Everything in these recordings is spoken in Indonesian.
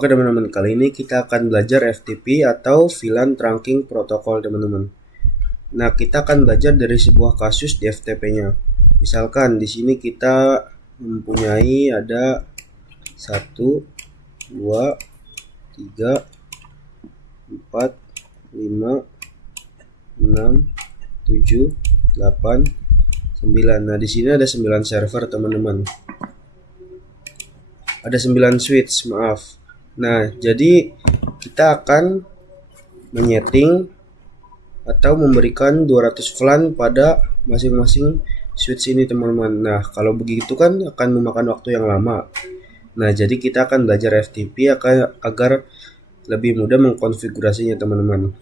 Oke teman-teman, kali ini kita akan belajar FTP atau VLAN Trunking Protocol teman-teman. Nah, kita akan belajar dari sebuah kasus di FTP-nya. Misalkan di sini kita mempunyai ada 1, 2, 3, 4, 5, 6, 7, 8, 9. Nah, di sini ada 9 server teman-teman. Ada 9 switch, maaf. Nah, jadi kita akan menyeting atau memberikan 200 VLAN pada masing-masing switch ini teman-teman. Nah, kalau begitu kan akan memakan waktu yang lama. Nah, jadi kita akan belajar FTP agar lebih mudah mengkonfigurasinya teman-teman.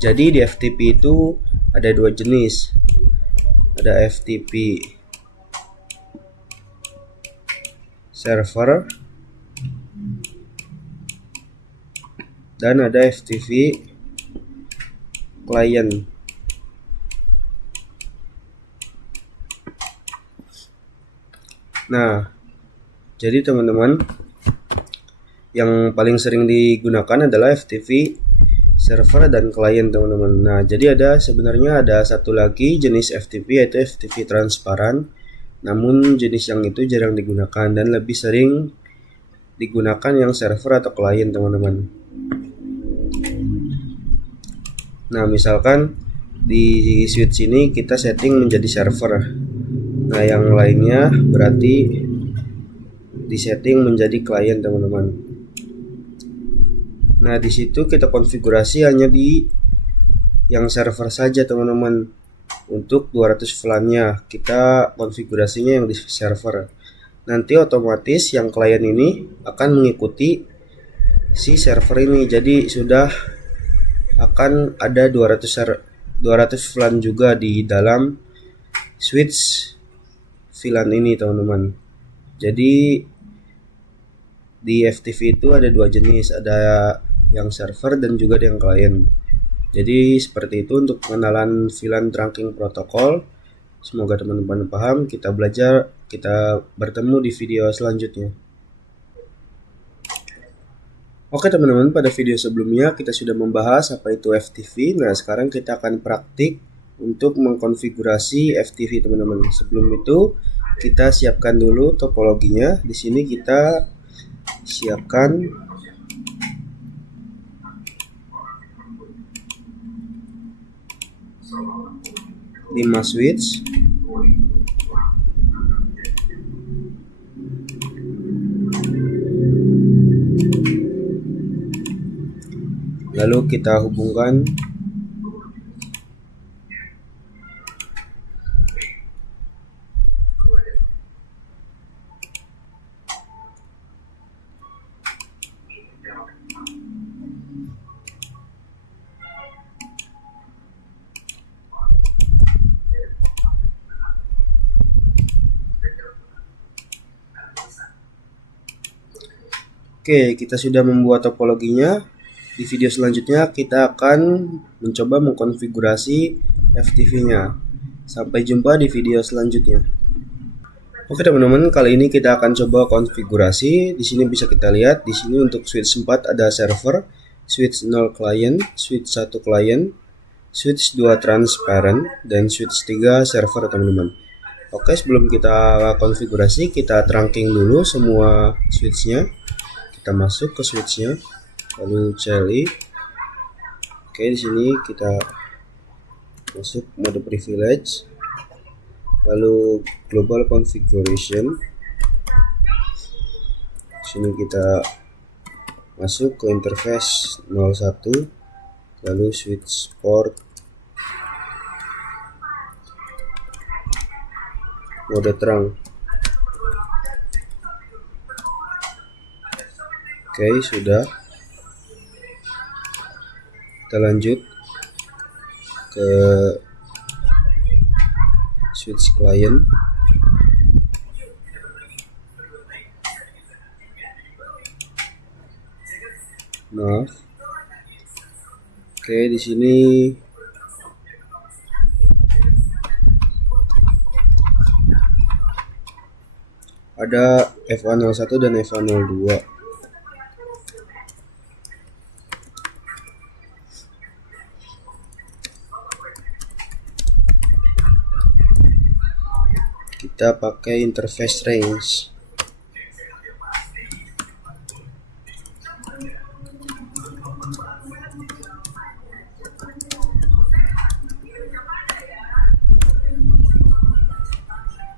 Jadi di FTP itu ada dua jenis. Ada FTP server dan ada FTP client. Nah, jadi teman-teman, yang paling sering digunakan adalah FTP server dan client teman-teman. Nah, jadi sebenarnya ada satu lagi jenis FTP, yaitu FTP transparan. Namun jenis yang itu jarang digunakan dan lebih sering digunakan yang server atau client teman-teman. Nah, misalkan di switch ini kita setting menjadi server. Nah, yang lainnya berarti disetting menjadi client teman-teman. Nah, di situ kita konfigurasi hanya di yang server saja teman-teman. Untuk 200 VLAN-nya kita konfigurasinya yang di server. Nanti otomatis yang klien ini akan mengikuti si server ini. Jadi sudah akan ada 200 VLAN juga di dalam switch VLAN ini teman-teman. Jadi di FTP itu ada dua jenis, ada yang server dan juga ada yang klien. Jadi seperti itu untuk pengenalan VLAN Trunking Protocol. Semoga teman-teman paham. Kita bertemu di video selanjutnya. Oke teman-teman, pada video sebelumnya kita sudah membahas apa itu FTP. Nah, sekarang kita akan praktik untuk mengkonfigurasi FTP teman-teman. Sebelum itu kita siapkan dulu topologinya. Di sini kita siapkan lima switch, lalu kita hubungkan Oke, kita sudah membuat topologinya. Di video selanjutnya kita akan mencoba mengkonfigurasi FTP-nya. Sampai jumpa di video selanjutnya. Oke teman-teman, kali ini kita akan coba konfigurasi. Di sini bisa kita lihat, di sini untuk switch 4 ada server, switch 0 client, switch 1 client, switch 2 transparent, dan switch 3 server teman-teman. Oke, sebelum kita konfigurasi, kita trunking dulu semua switch-nya. Kita masuk ke switch-nya, lalu CLI. Oke, di sini kita masuk mode privilege, lalu global configuration. Di sini kita masuk ke interface 01, lalu switch port, mode terang. Oke, sudah. Kita lanjut ke switch client. Maaf. Oke, di sini ada FA01 dan FA02. kita pakai interface range.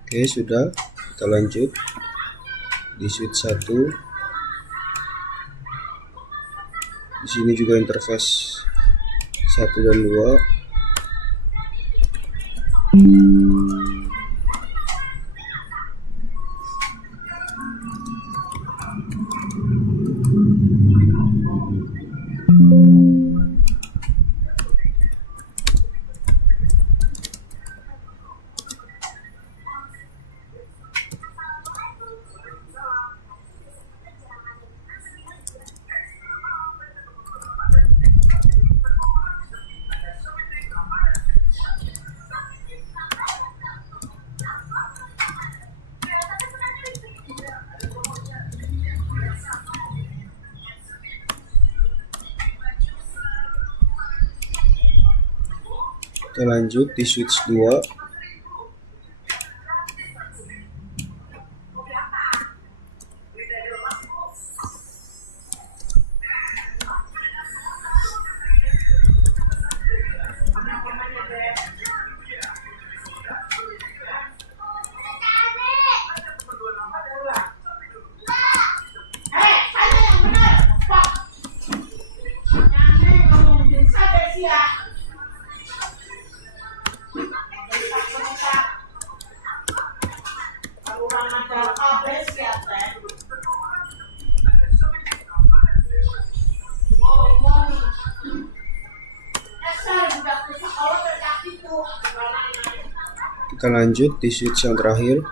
Oke, sudah. Kita lanjut di switch 1. Di sini juga interface 1 dan 2. Kita lanjut di switch 2. Kita lanjut di switch yang terakhir.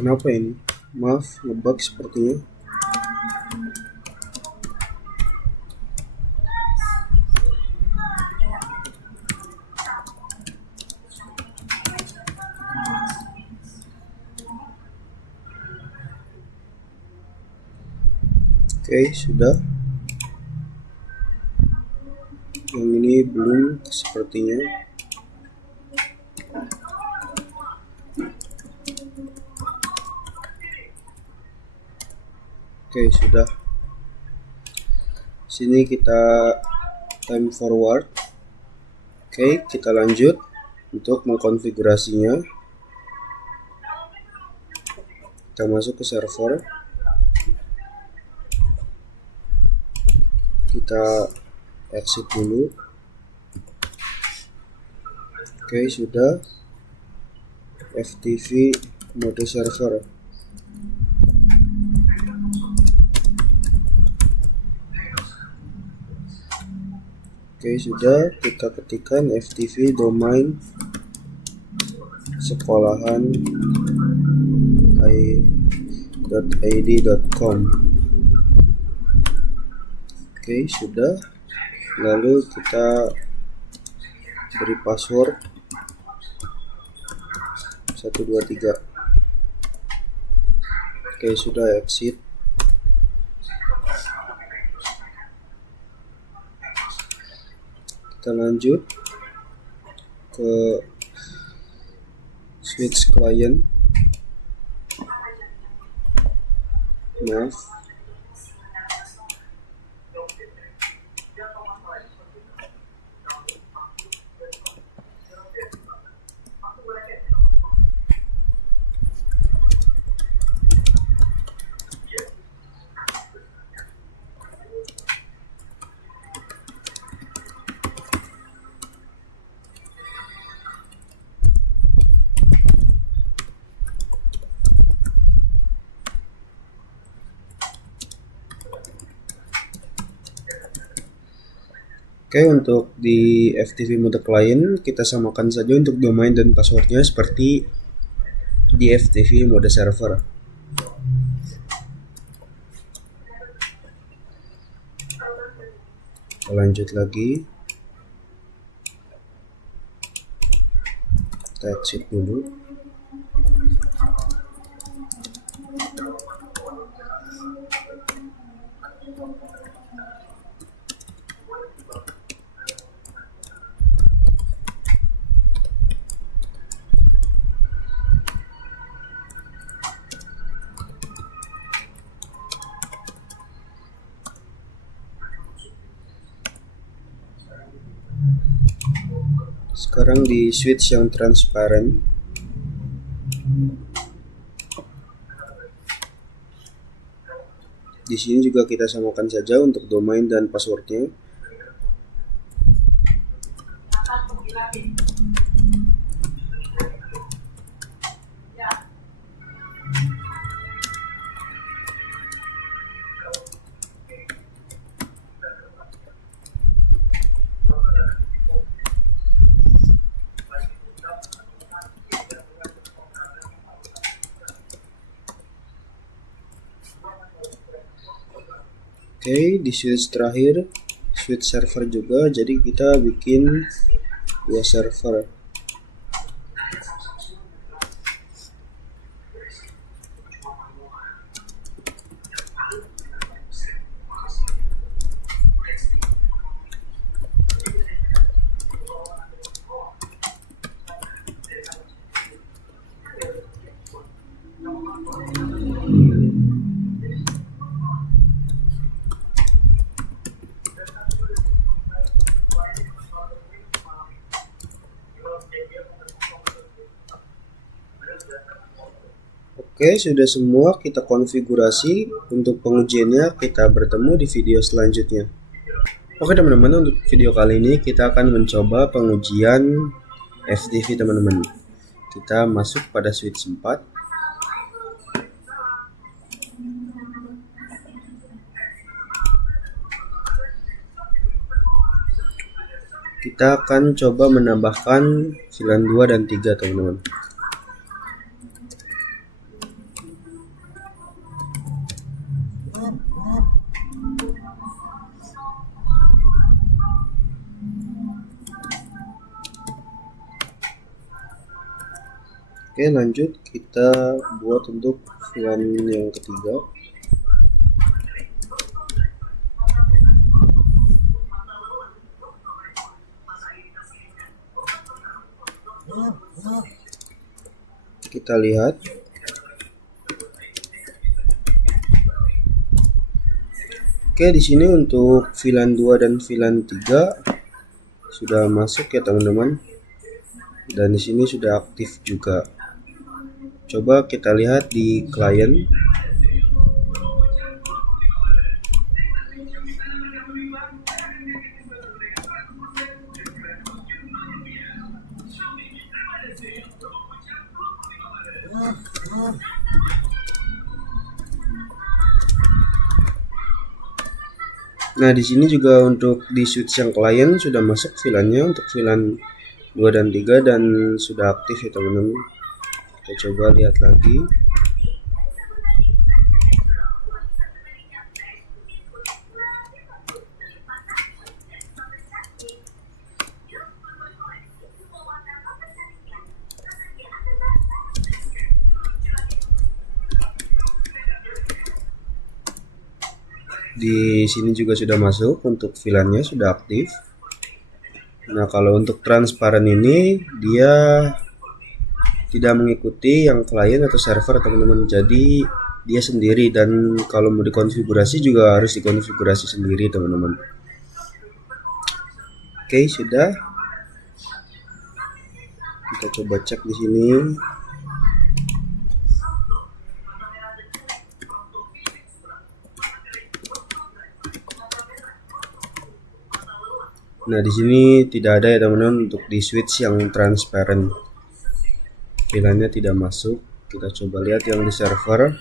Kenapa ini? Maaf, ngebug sepertinya. Oke, sudah. Yang ini belum sepertinya. Oke, sudah. Sini kita time forward. Oke, kita lanjut untuk mengkonfigurasinya. Kita masuk ke server. Kita exit dulu. Oke, sudah. FTV mode server. Oke, sudah. Kita ketikkan FTV domain sekolahan.id.com. Oke, sudah. Lalu kita beri password 123. Oke, sudah. Exit. Kita lanjut ke switch client. Maaf. Oke, untuk di FTV mode client kita samakan saja untuk domain dan passwordnya seperti di FTV mode server. Kita lanjut lagi. Kita exit dulu. Sekarang di switch yang transparent. Di sini juga kita samakan saja untuk domain dan passwordnya. Oke, di switch terakhir, switch server juga, jadi kita bikin 2 server. Oke, sudah semua kita konfigurasi. Untuk pengujiannya kita bertemu di video selanjutnya. Oke teman-teman, untuk video kali ini kita akan mencoba pengujian FTV teman-teman. Kita masuk pada switch 4. Kita akan coba menambahkan VLAN 2 dan 3 teman-teman. Oke, lanjut kita buat untuk VLAN yang ketiga. Kita lihat. Oke, di sini untuk VLAN 2 dan VLAN 3 sudah masuk ya teman-teman. Dan di sini sudah aktif juga. Coba kita lihat di klien. Nah, di sini juga untuk di switch yang klien sudah masuk VLAN-nya untuk VLAN 2 dan 3 dan sudah aktif ya teman-teman. Kita coba lihat lagi. Di sini juga sudah masuk untuk VLAN-nya sudah aktif. Nah, kalau untuk transparan ini dia tidak mengikuti yang klien atau server teman-teman, jadi dia sendiri, dan kalau mau dikonfigurasi juga harus dikonfigurasi sendiri teman-teman. Oke, sudah. Kita coba cek di sini. Nah, di sini tidak ada ya teman-teman untuk di switch yang transparent. VLAN-nya tidak masuk. Kita coba lihat yang di server.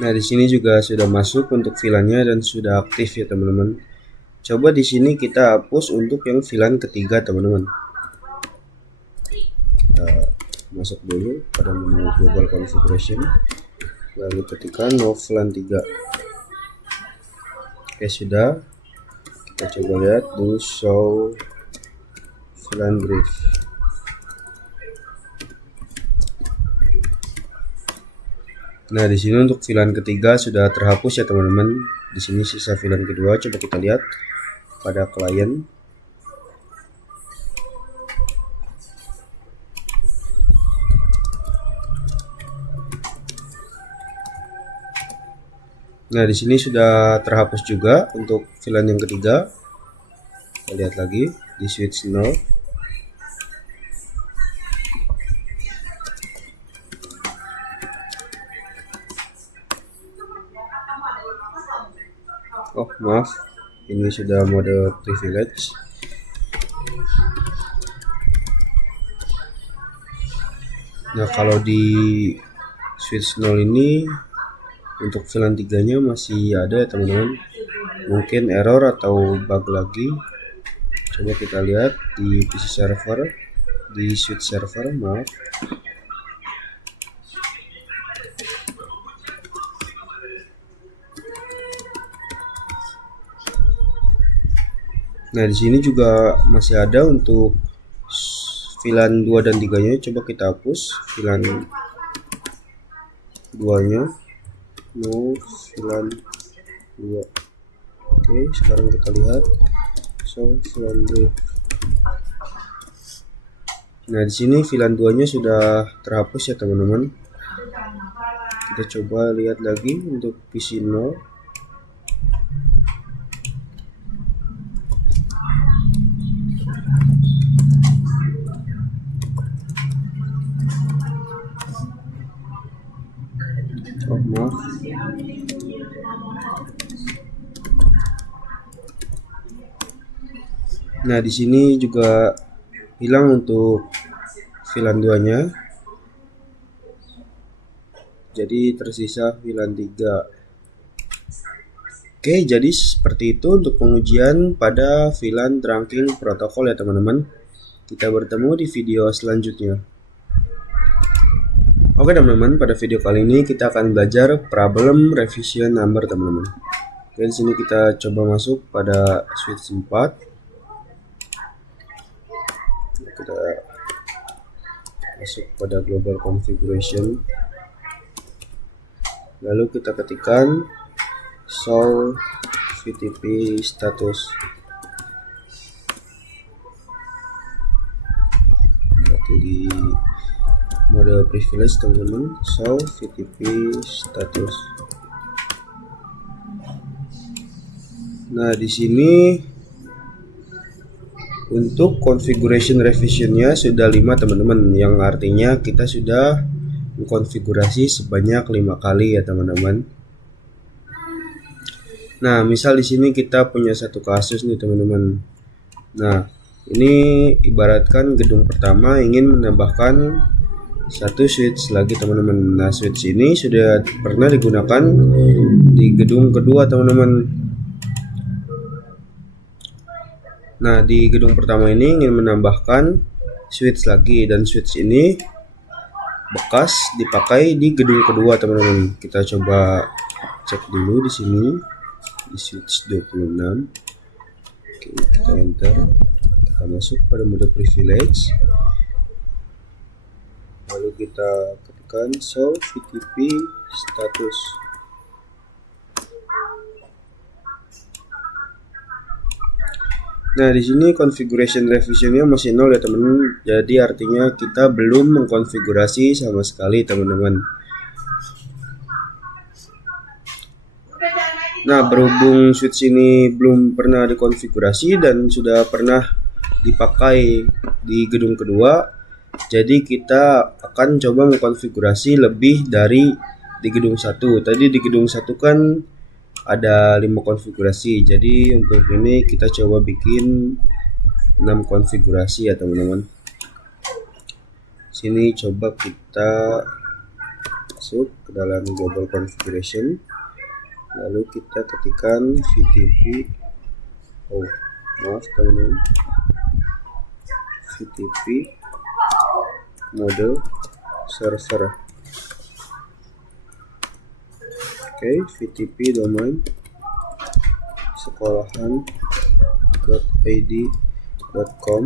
Nah, di sini juga sudah masuk untuk VLAN-nya dan sudah aktif ya teman-teman. Coba di sini kita hapus untuk yang VLAN ketiga teman-teman. kita masuk dulu pada menu global configuration, lalu ketikkan no VLAN 3. Oke, sudah. Kita coba lihat do show VLAN brief. Nah, di sini untuk VLAN ketiga sudah terhapus ya teman-teman. Di sini sisa VLAN kedua, coba kita lihat pada klien. Nah, di sini sudah terhapus juga untuk VLAN yang ketiga. Kita lihat lagi di switch 0. Oh, maaf. Ini sudah mode privilege. Nah, kalau di switch 0 ini untuk VLAN 3-nya masih ada ya teman-teman. Mungkin error atau bug lagi. Coba kita lihat di PC server, di switch server, maaf. Nah, di sini juga masih ada untuk VLAN 2 dan 3-nya. Coba kita hapus VLAN 2-nya. No VLAN 2. Oke, sekarang kita lihat show VLAN brief. Nah, di sini VLAN 2-nya sudah terhapus ya teman-teman. Kita coba lihat lagi untuk PC 0. Oh, maaf. Nah, di sini juga hilang untuk VLAN 2-nya. Jadi tersisa VLAN 3. Oke, jadi seperti itu untuk pengujian pada VLAN trunking protokol ya teman-teman. Kita bertemu di video selanjutnya. Oke teman-teman, pada video kali ini kita akan belajar problem revision number teman-teman. Di sini kita coba masuk pada switch 4. Kita masuk pada global configuration. Lalu kita ketikkan show VTP status. Berarti di mode privilege teman-teman, show VTP status. Nah, di sini untuk configuration revisionnya sudah 5 teman-teman, yang artinya kita sudah mengkonfigurasi sebanyak 5 kali ya teman-teman. Nah, misal di sini kita punya satu kasus nih teman-teman. Nah, ini ibaratkan gedung pertama ingin menambahkan satu switch lagi teman-teman. Nah, switch ini sudah pernah digunakan di gedung kedua teman-teman. Nah, di gedung pertama ini ingin menambahkan switch lagi, dan switch ini bekas dipakai di gedung kedua teman-teman. Kita coba cek dulu di sini di switch 26. Oke, kita enter. Kita masuk pada mode privilege. Lalu kita ketikkan show VTP status. Nah, di sini configuration revisionnya masih 0 ya teman-teman. Jadi artinya kita belum mengkonfigurasi sama sekali teman-teman. Nah, berhubung switch ini belum pernah dikonfigurasi dan sudah pernah dipakai di gedung kedua, jadi kita akan coba mengkonfigurasi lebih dari di gedung 1. Tadi di gedung 1 kan ada 5 konfigurasi. Jadi untuk ini kita coba bikin 6 konfigurasi ya teman-teman. Sini coba kita masuk ke dalam global configuration. Lalu kita ketikkan VTP. Oh, maaf teman-teman. VTP mode server. Oke, VTP domain sekolahan.id.com,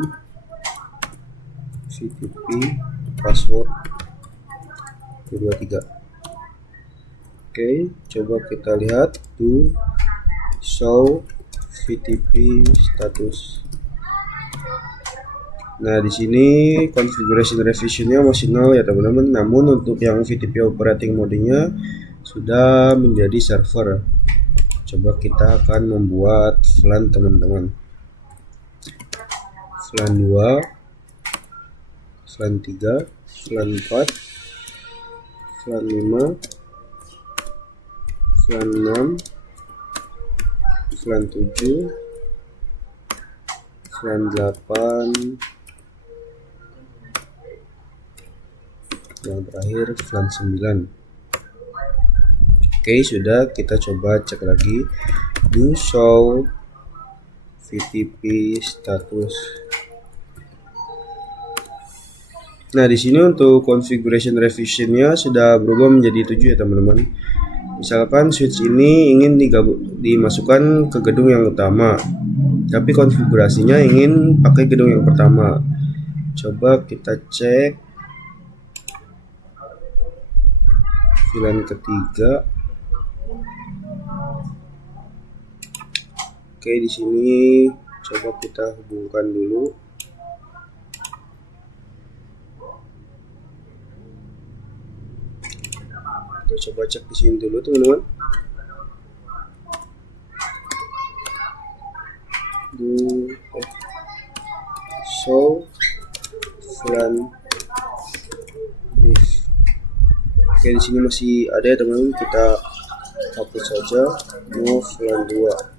VTP password 223. Oke, coba kita lihat to show VTP status. Nah, di sini configuration revisionnya masih 0 ya teman-teman. Namun untuk yang VTP operating modenya sudah menjadi server. Coba kita akan membuat VLAN teman-teman. VLAN 2, VLAN 3, VLAN 4, VLAN 5, VLAN 6, VLAN 7, VLAN 8, yang terakhir VLAN 9. Oke, sudah, kita coba cek lagi do show VTP status. Nah, di sini untuk configuration revisionnya sudah berubah menjadi 7 ya teman-teman. Misalkan switch ini ingin dimasukkan ke gedung yang utama, tapi konfigurasinya ingin pakai gedung yang pertama. Coba kita cek VLAN ketiga. Oke, di sini coba kita hubungkan dulu. Kita coba cek di sini dulu teman-teman. Show VLAN this. Oke, di sini masih ada ya teman-teman. Kita hapus saja. No VLAN 2.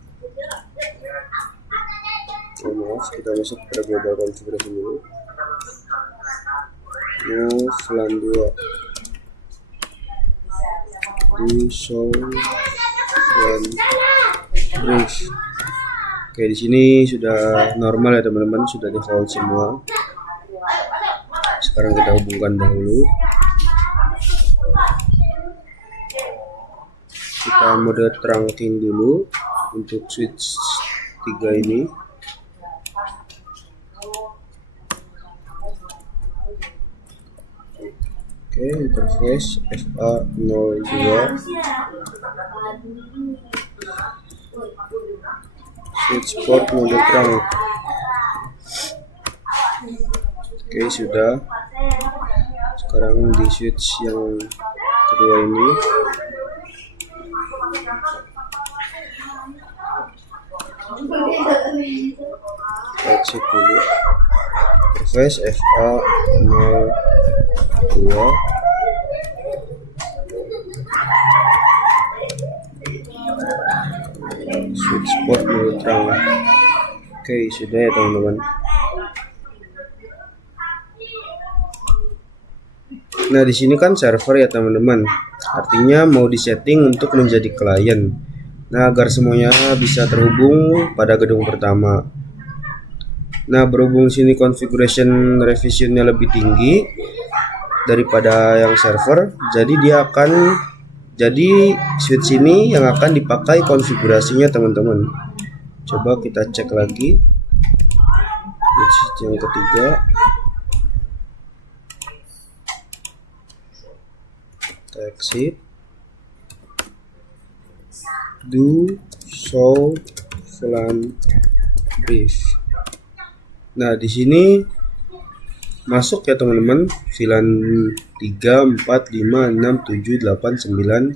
Oh, maaf, kita masuk ke global configuration dulu. No VLAN 2. Do show VLAN brief. Oke, di sini sudah normal ya teman-teman, sudah default semua. Sekarang kita hubungkan dahulu. Kita mode trunking dulu untuk switch 3 ini. Oke, interface FA02, switch port mode trunk. Oke, sudah. Sekarang di switch yang kedua ini. Exit dulu. Interface FA02. Switch port mode trunk. Oke, sudah ya teman-teman. Nah, di sini kan server ya teman-teman. Artinya mau disetting untuk menjadi klien. Nah, agar semuanya bisa terhubung pada gedung pertama. Nah, berhubung sini configuration revisionnya lebih tinggi daripada yang server, jadi switch ini yang akan dipakai konfigurasinya teman-teman. Coba kita cek lagi switch yang ketiga. Kita exit. Do show VLAN brief. Nah, di sini masuk ya teman-teman, VLAN 3, 4, 5, 6, 7, 8, 9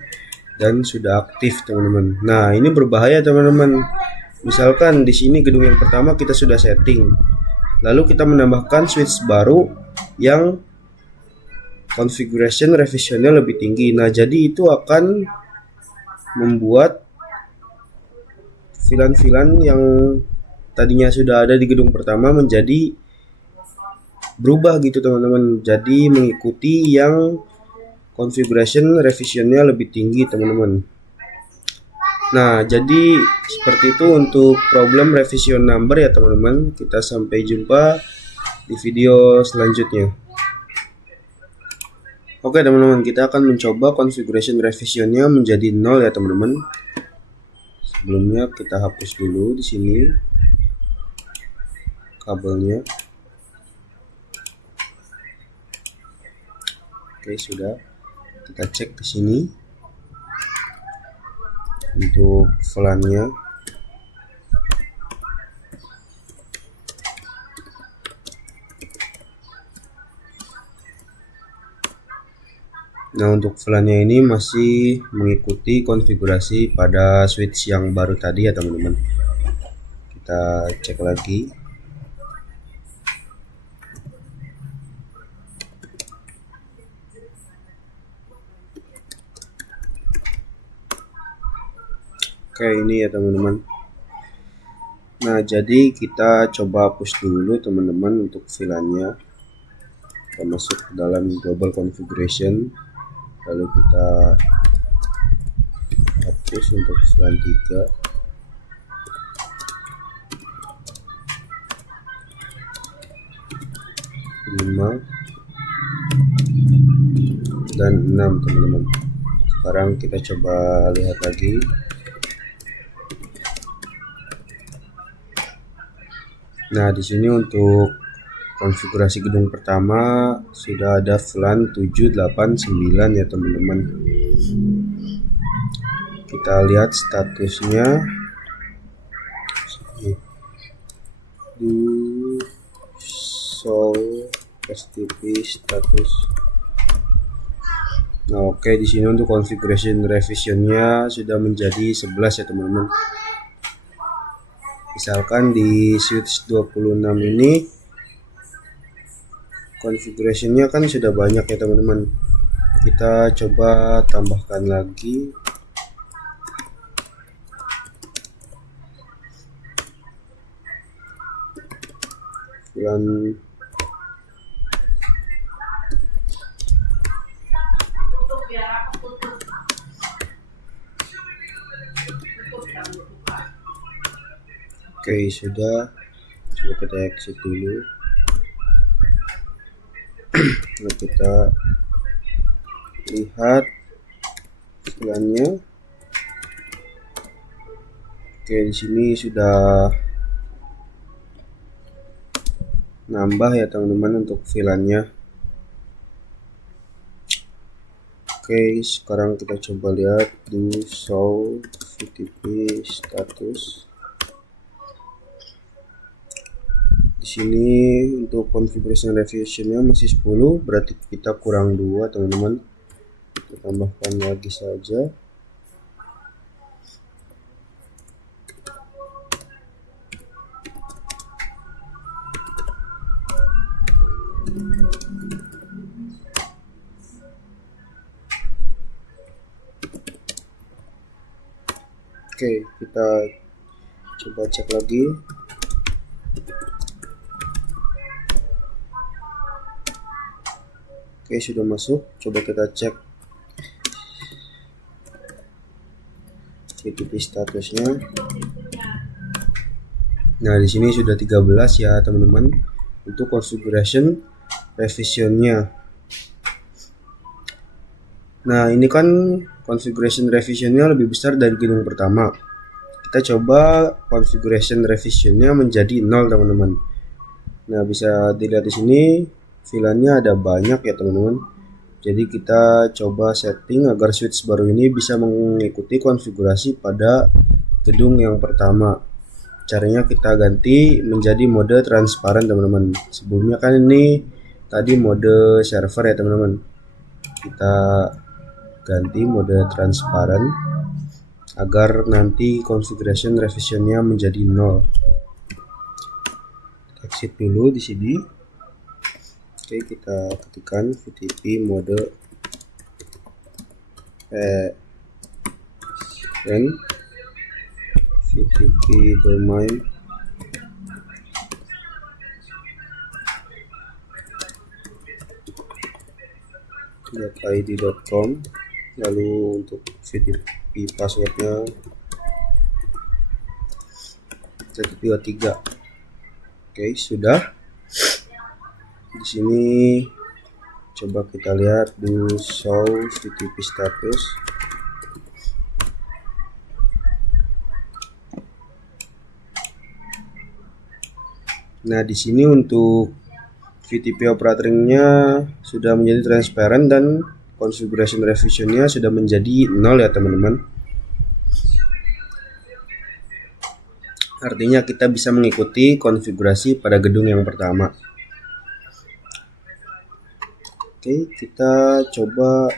dan sudah aktif teman-teman. Nah, ini berbahaya teman-teman. Misalkan di sini gedung yang pertama kita sudah setting, lalu kita menambahkan switch baru yang configuration revisionnya lebih tinggi. Nah, jadi itu akan membuat VLAN-VLAN yang tadinya sudah ada di gedung pertama menjadi berubah gitu teman-teman, jadi mengikuti yang configuration revisionnya lebih tinggi teman-teman. Nah, jadi seperti itu untuk problem revision number ya teman-teman. Kita sampai jumpa di video selanjutnya. Oke teman-teman, kita akan mencoba configuration revisionnya menjadi 0 ya teman-teman. Sebelumnya kita hapus dulu di sini kabelnya. Oke, sudah. Kita cek ke sini untuk VLAN-nya. Nah, untuk VLAN-nya ini masih mengikuti konfigurasi pada switch yang baru tadi ya teman-teman. Kita cek lagi. Oke, ini ya teman-teman. Nah, jadi kita coba hapus dulu teman-teman untuk VLAN-nya. Kita masuk ke dalam global configuration, lalu kita hapus untuk VLAN 3. Dan 6 teman-teman. Sekarang kita coba lihat lagi. Nah, di sini untuk konfigurasi gedung pertama sudah ada VLAN 789 ya teman-teman. Kita lihat statusnya. Do show STP status. Nah, oke, di sini untuk configuration revisionnya sudah menjadi 11 ya teman-teman. Misalkan di switch 26 ini configurationnya kan sudah banyak ya teman-teman. Kita coba tambahkan lagi. VLAN Oke, sudah. Coba kita exit dulu. Nah, kita lihat VLAN-nya. Oke, di sini sudah nambah ya teman-teman untuk VLAN-nya. Oke, sekarang kita coba lihat do show VTP status. Di sini untuk configuration revisionnya masih 10, berarti kita kurang 2 teman-teman. Kita tambahkan lagi saja. Oke, kita coba cek lagi. Oke, sudah masuk. Coba kita cek VTP statusnya. Nah, di sini sudah 13 ya teman-teman untuk configuration revisionnya. Nah, ini kan configuration revisionnya lebih besar dari gedung pertama. Kita coba configuration revisionnya menjadi 0 teman-teman. Nah, bisa dilihat di sini VLAN-nya ada banyak ya teman-teman. Jadi kita coba setting agar switch baru ini bisa mengikuti konfigurasi pada gedung yang pertama. Caranya kita ganti menjadi mode transparan teman-teman. Sebelumnya kan ini tadi mode server ya teman-teman. Kita ganti mode transparan agar nanti configuration revisionnya menjadi 0. Exit dulu di sini. Oke, kita ketikkan VTP mode dan VTP domain .id.com. Lalu untuk VTP passwordnya 123. Oke, sudah. Di sini Coba kita lihat do show FTP status. Nah, di sini untuk FTP operatingnya sudah menjadi transparent dan configuration revisionnya sudah menjadi 0 ya teman-teman. Artinya kita bisa mengikuti konfigurasi pada gedung yang pertama. Oke, kita coba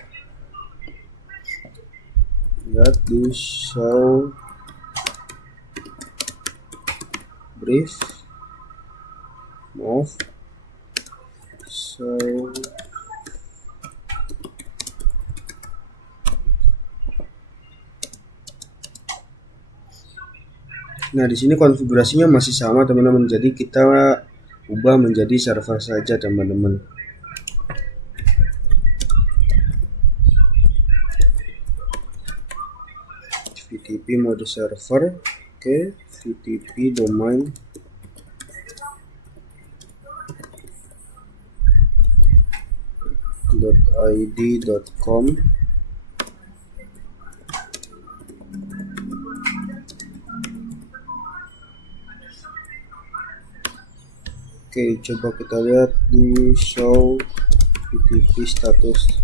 lihat do show brief. Nah, di sini konfigurasinya masih sama teman-teman. Jadi kita ubah menjadi server saja teman-teman. FTP mode server. Oke, FTP domain .id.com. Oke, coba kita lihat di show FTP status.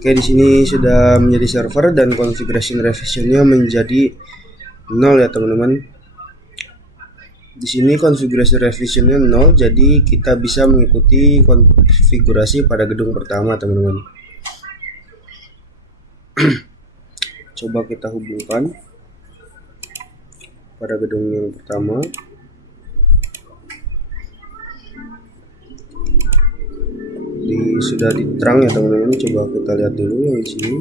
Oke, di sini sudah menjadi server dan configuration revisionnya menjadi 0 ya teman-teman. Di sini konfigurasi revisionnya 0, jadi kita bisa mengikuti konfigurasi pada gedung pertama teman-teman. Coba kita hubungkan pada gedung yang pertama. Sudah diterang ya teman-teman. Coba kita lihat dulu yang di sini.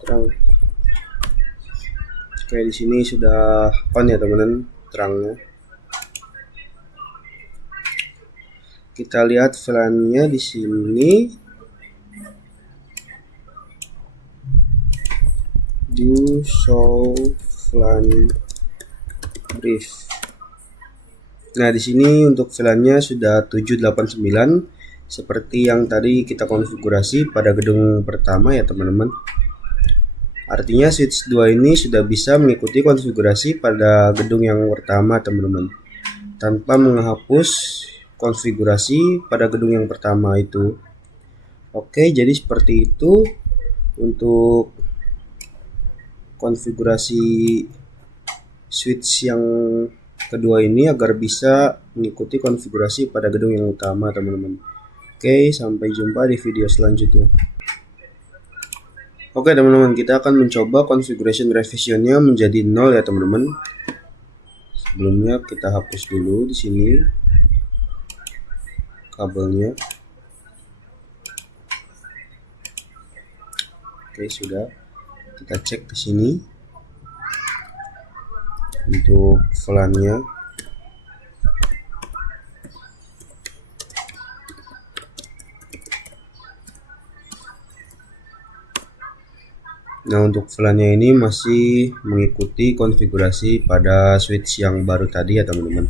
Terang. Oke, di sini sudah on ya teman-teman terangnya. Kita lihat VLAN-nya di sini. Do show VLAN brief. Nah, di sini untuk VLAN-nya sudah 789 seperti yang tadi kita konfigurasi pada gedung pertama ya teman-teman. Artinya switch 2 ini sudah bisa mengikuti konfigurasi pada gedung yang pertama teman-teman, tanpa menghapus konfigurasi pada gedung yang pertama itu. Oke, jadi seperti itu untuk konfigurasi switch yang kedua ini agar bisa mengikuti konfigurasi pada gedung yang utama teman-teman. Oke, sampai jumpa di video selanjutnya. Oke teman-teman, kita akan mencoba configuration revisionnya menjadi 0 ya teman-teman. Sebelumnya kita hapus dulu di sini kabelnya. Oke, sudah. Kita cek ke sini untuk VLAN-nya. Nah, untuk VLAN-nya ini masih mengikuti konfigurasi pada switch yang baru tadi ya teman-teman.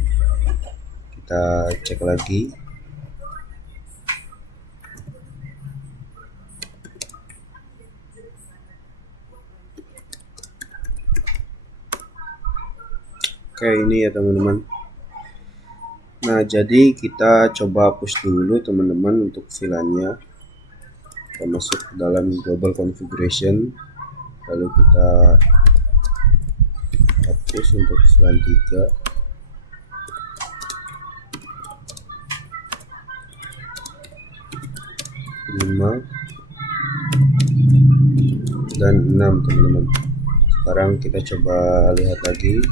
Kita cek lagi. Oke, ini ya teman-teman. Nah, jadi kita coba hapus dulu teman-teman untuk VLAN-nya. Kita masuk ke dalam global configuration, lalu kita hapus untuk VLAN 3. Dan 6 teman-teman. Sekarang kita coba lihat lagi.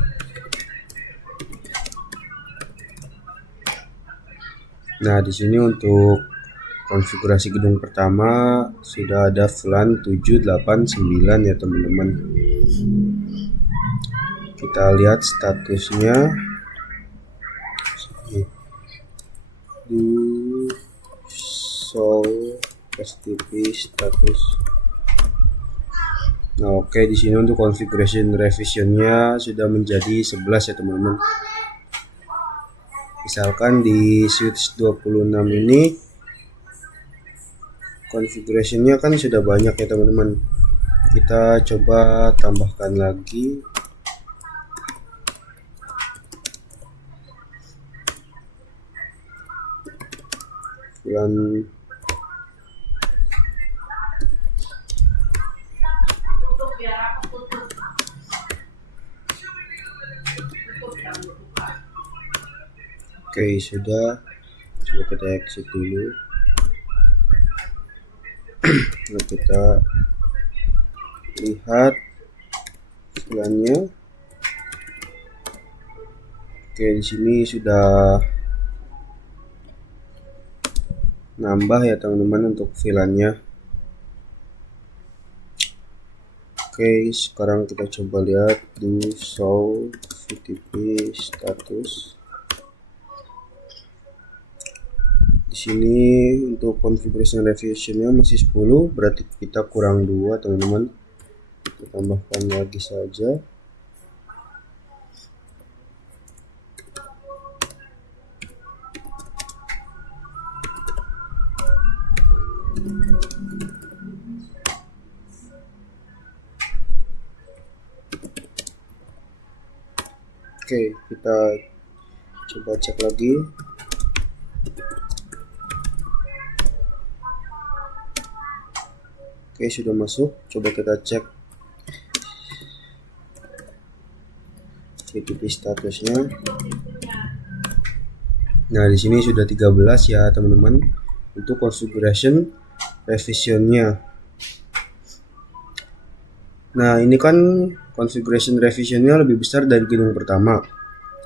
Nah, di sini untuk konfigurasi gedung pertama sudah ada VLAN 789 ya teman-teman. Kita lihat statusnya. Do show FTP status. Nah, oke, di sini untuk configuration revisionnya sudah menjadi 11 ya teman-teman. Misalkan di switch 26 ini configurationnya kan sudah banyak ya teman-teman. Kita coba tambahkan lagi. Dan oke, sudah. Coba kita exit dulu. Nah, kita lihat VLAN-nya. Oke, di sini sudah nambah ya teman-teman untuk VLAN-nya. Oke, sekarang kita coba lihat do show VTP status. Di sini untuk configuration revisionnya masih 10, berarti kita kurang 2 teman-teman. Kita tambahkan lagi saja. Oke, kita coba cek lagi. Oke, sudah masuk. Coba kita cek VTP statusnya. Nah, di sini sudah 13 ya teman-teman untuk configuration revisionnya. Nah, ini kan configuration revisionnya lebih besar dari gedung pertama.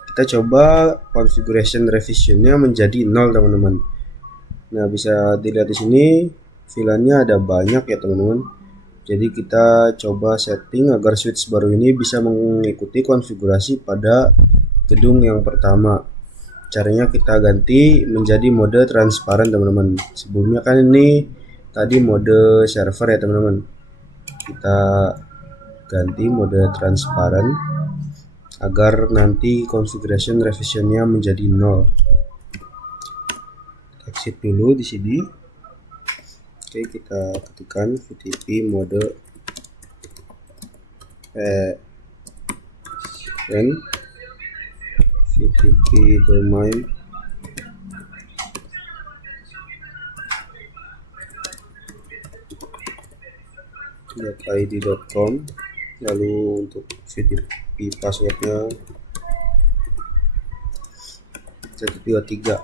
Kita coba configuration revisionnya menjadi 0 teman-teman. Nah, bisa dilihat di sini VLAN-nya ada banyak ya teman-teman. Jadi kita coba setting agar switch baru ini bisa mengikuti konfigurasi pada gedung yang pertama. Caranya kita ganti menjadi mode transparan teman-teman. Sebelumnya kan ini tadi mode server ya teman-teman. Kita ganti mode transparan agar nanti configuration revisionnya menjadi 0. Exit dulu di sini. Oke, kita ketikkan VTP mode VTP domain .id.com, lalu untuk VTP passwordnya 123.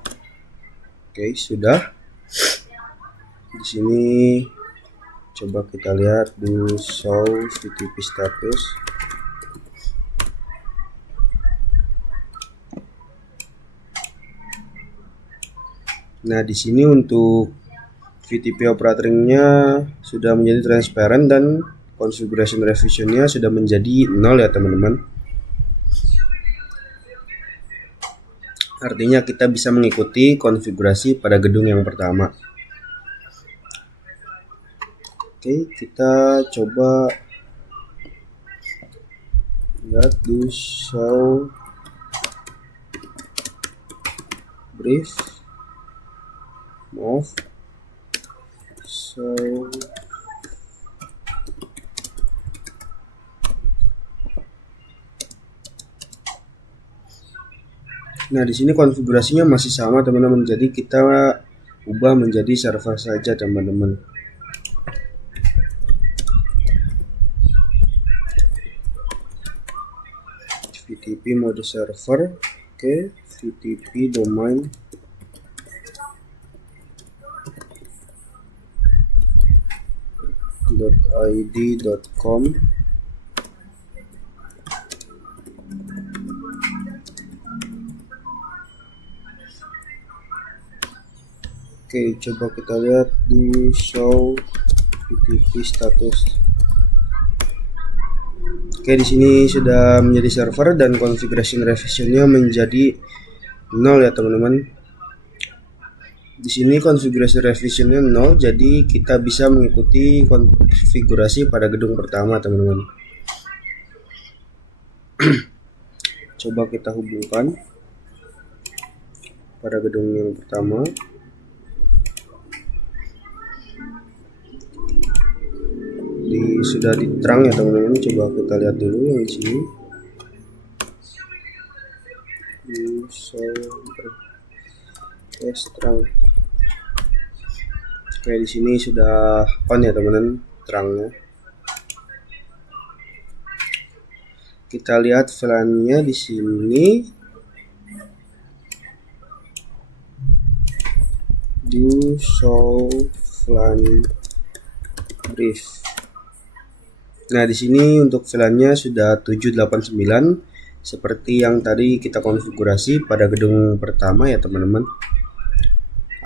Oke, sudah. Di sini coba kita lihat do show VTP status. Nah, di sini untuk VTP operatingnya sudah menjadi transparent dan configuration revisionnya sudah menjadi 0 ya teman-teman. Artinya kita bisa mengikuti konfigurasi pada gedung yang pertama. Oke, kita coba lihat do show brief move show. Nah, di sini konfigurasinya masih sama teman-teman. Jadi kita ubah menjadi server saja teman-teman. VTP mode server. Oke, VTP domain .id.com. Oke, coba kita lihat di show VTP status. Oke, di sini sudah menjadi server dan configuration revisionnya menjadi 0 ya teman-teman. Di sini konfigurasi revisionnya 0, jadi kita bisa mengikuti konfigurasi pada gedung pertama, teman-teman. Coba kita hubungkan pada gedung yang pertama. Sudah diterang ya, teman-teman. Coba kita lihat dulu yang di sini. Terang. Oke, di sini sudah on ya, teman-teman, terangnya. Kita lihat VLAN-nya di sini. Do show VLAN brief. Nah, di sini untuk VLAN-nya sudah 789 seperti yang tadi kita konfigurasi pada gedung pertama ya, teman-teman.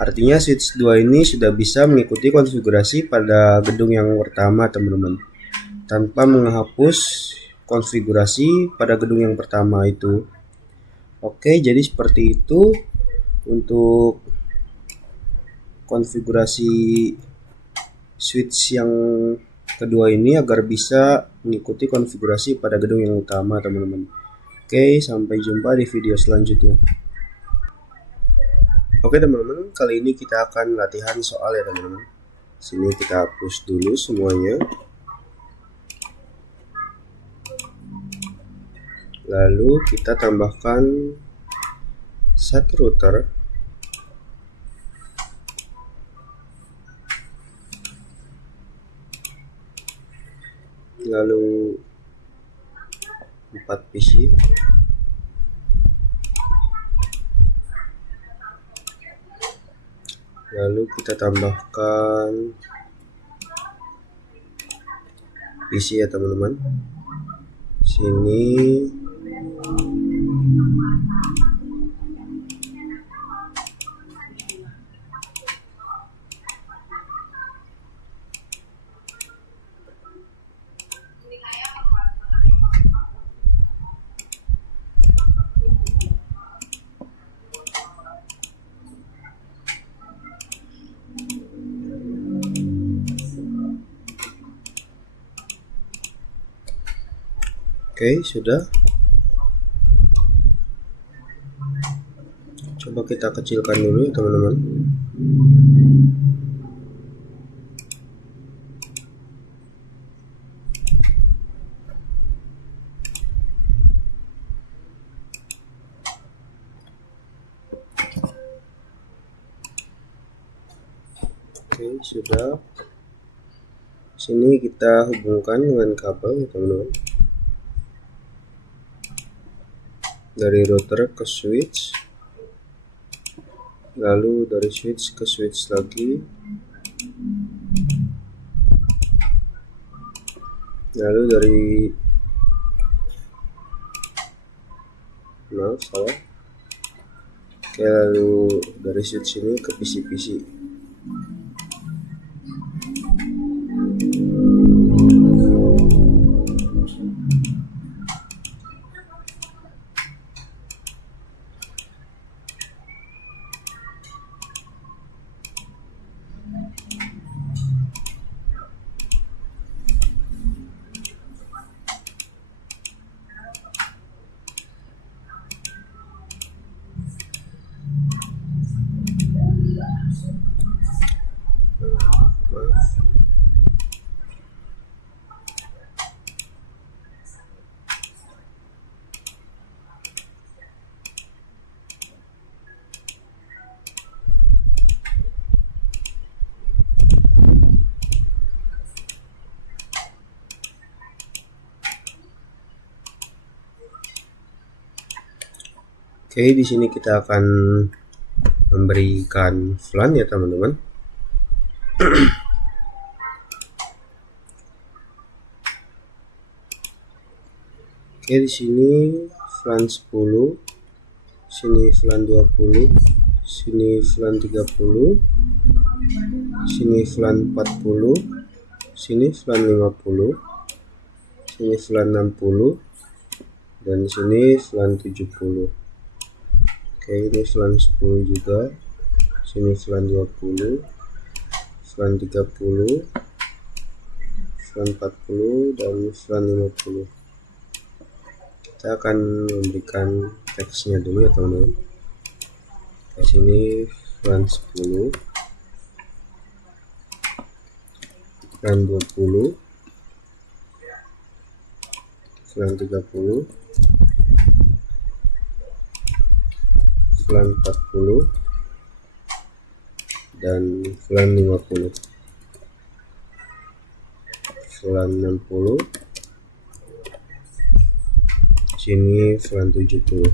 Artinya switch 2 ini sudah bisa mengikuti konfigurasi pada gedung yang pertama, teman-teman, tanpa menghapus konfigurasi pada gedung yang pertama itu. Oke, jadi seperti itu untuk konfigurasi switch yang kedua ini agar bisa mengikuti konfigurasi pada gedung yang utama, teman-teman. Oke, sampai jumpa di video selanjutnya. Oke, teman-teman, kali ini kita akan latihan soal ya, teman-teman. Sini kita hapus dulu semuanya. Lalu kita tambahkan satu router. Lalu 4 PC. Lalu kita tambahkan PC ya, teman-teman. Sini oke, sudah. Coba kita kecilkan dulu ya, teman-teman. Oke, sudah. Sini kita hubungkan dengan kabel ya, teman-teman. Dari router ke switch, lalu dari switch ke switch lagi, lalu dari salah. Oke, lalu dari switch ini ke PC-PC. Oke, di sini kita akan memberikan VLAN ya, teman-teman. Oke, di sini VLAN 10, sini VLAN 20, sini VLAN 30, sini VLAN 40, sini VLAN 50, sini VLAN 60, dan sini VLAN 70. Oke, ini VLAN 10 juga, sini VLAN 20, VLAN 30, VLAN 40, dan VLAN 50. Kita akan memberikan teksnya dulu ya teman-teman. Di sini VLAN 10, VLAN 20, VLAN 30, VLAN 40, dan VLAN 50, VLAN 60, sini VLAN 70.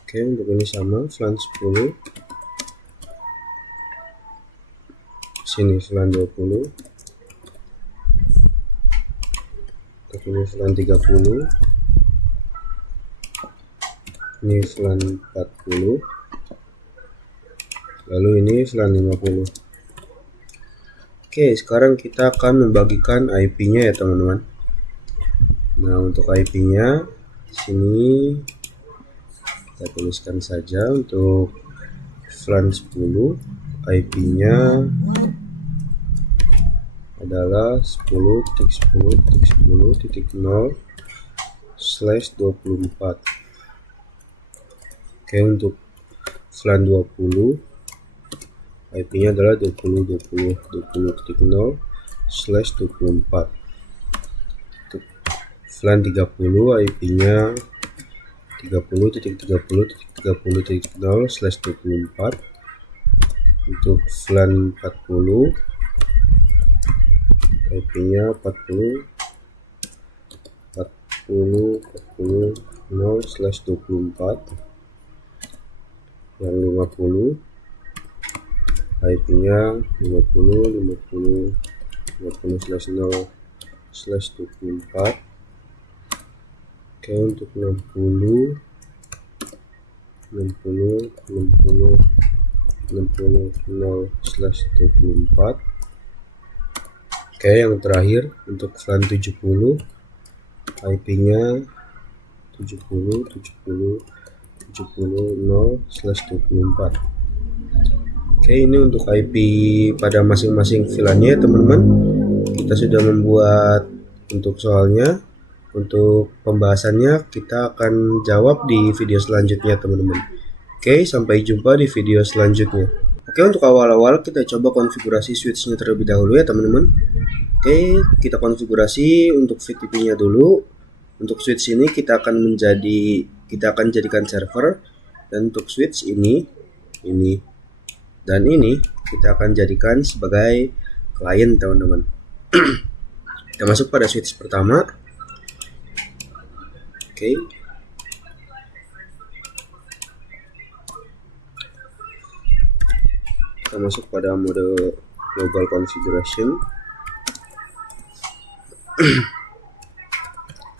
Oke, untuk ini sama, VLAN 10, sini VLAN 20, untuk ini VLAN 30, ini VLAN 40, lalu ini VLAN 50. Oke, sekarang kita akan membagikan IP-nya ya teman-teman. Nah, untuk IP-nya sini kita tuliskan saja. Untuk VLAN 10 IP-nya adalah 10.10.10.0/24. Oke, untuk VLAN 20 IP-nya adalah 20.20.20.0/24. Untuk VLAN 30 IP-nya 30.30.30.0/24. Untuk VLAN 40 IP-nya 40.0/24. Yang 50 IP-nya 50.50.50/0/24. Oke, untuk 60 0/24. Oke, yang terakhir untuk VLAN 70 IP-nya 70.70.70/0/24. Oke, ini untuk IP pada masing-masing VLAN-nya teman-teman. Kita sudah membuat untuk soalnya. Untuk pembahasannya kita akan jawab di video selanjutnya teman-teman. Oke, sampai jumpa di video selanjutnya. Oke, untuk awal-awal kita coba konfigurasi switch-nya terlebih dahulu ya teman-teman. Oke, kita konfigurasi untuk VTP-nya dulu. Untuk switch ini kita akan jadikan server, dan untuk switch ini dan ini kita akan jadikan sebagai klien teman-teman. Kita masuk pada switch pertama. Oke. Kita masuk pada mode global configuration.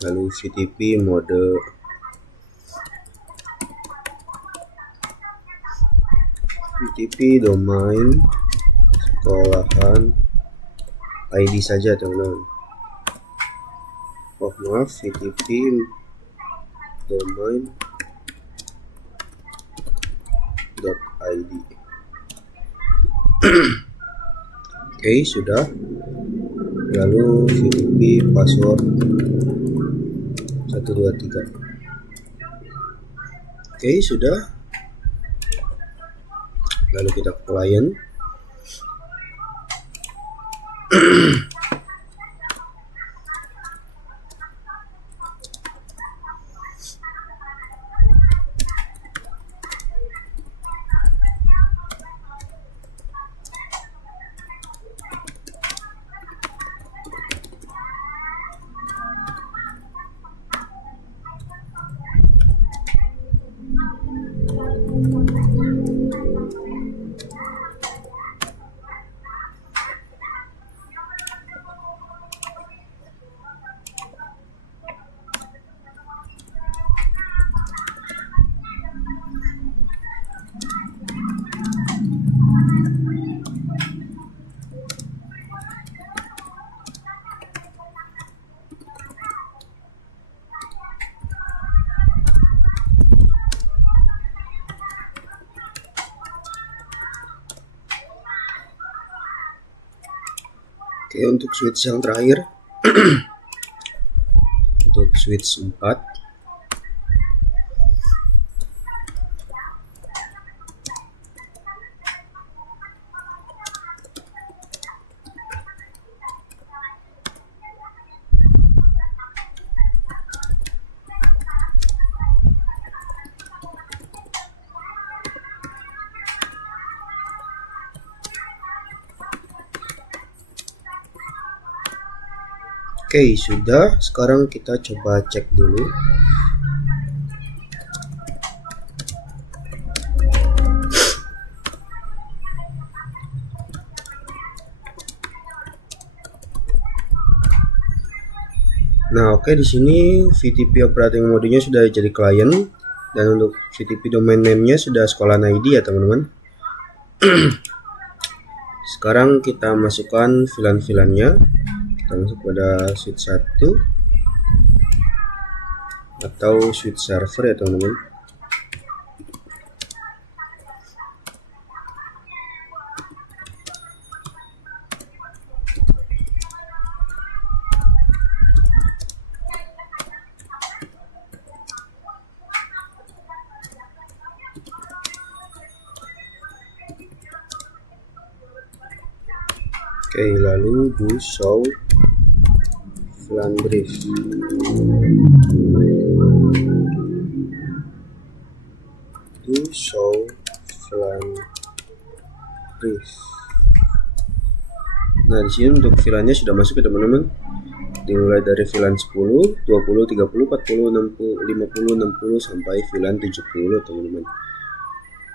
Lalu VTP mode VTP domain sekolahan ID saja teman-teman. Oh maaf, VTP domain .id. Oke, sudah. Lalu VTP password 123. Oke, sudah. Lalu kita ke client. Oke, untuk switch yang terakhir untuk switch 4. Oke, sudah. Sekarang kita coba cek dulu. Nah, oke, di sini VTP operating modenya sudah jadi klien, dan untuk VTP domain name-nya sudah sekolah ID ya teman-teman. Sekarang kita masukkan VLAN-VLAN-nya. Kita masuk pada switch 1 atau switch server ya teman-teman. Oke, lalu do show VLAN brief. Do show VLAN brief. Nah, di sini untuk VLAN-nya sudah masuk ya teman-teman. Dimulai dari VLAN 10, 20, 30, 40, 60, 50, 60 sampai VLAN 70 teman-teman.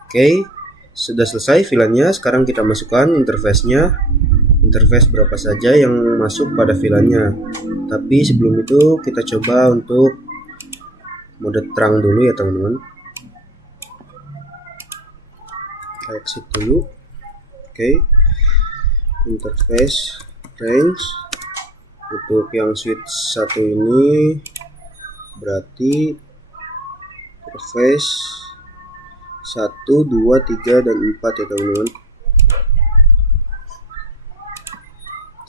Oke, sudah selesai VLAN-nya. Sekarang kita masukkan interface-nya. Interface berapa saja yang masuk pada VLAN-nya. Tapi sebelum itu kita coba untuk mode terang dulu ya teman-teman. Kita exit dulu. Oke. Interface range untuk yang switch 1 ini berarti interface 1, 2, 3 dan 4 ya teman-teman.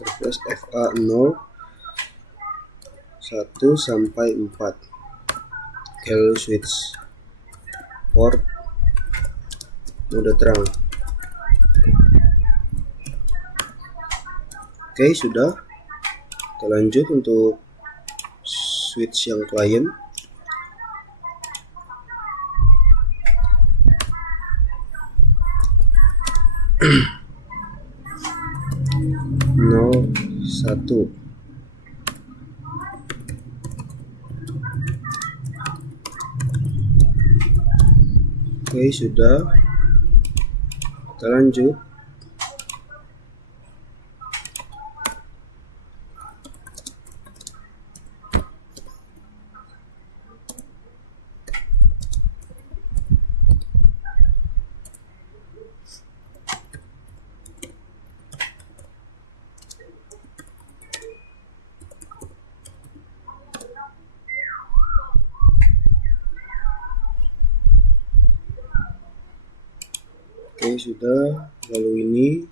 Interface FA0 1 sampai 4. Lalu switch port mode terang. Oke, sudah. Kita lanjut untuk switch yang klien. Nol 1. Oke, sudah. Kita lanjut. Oke, sudah. Lalu ini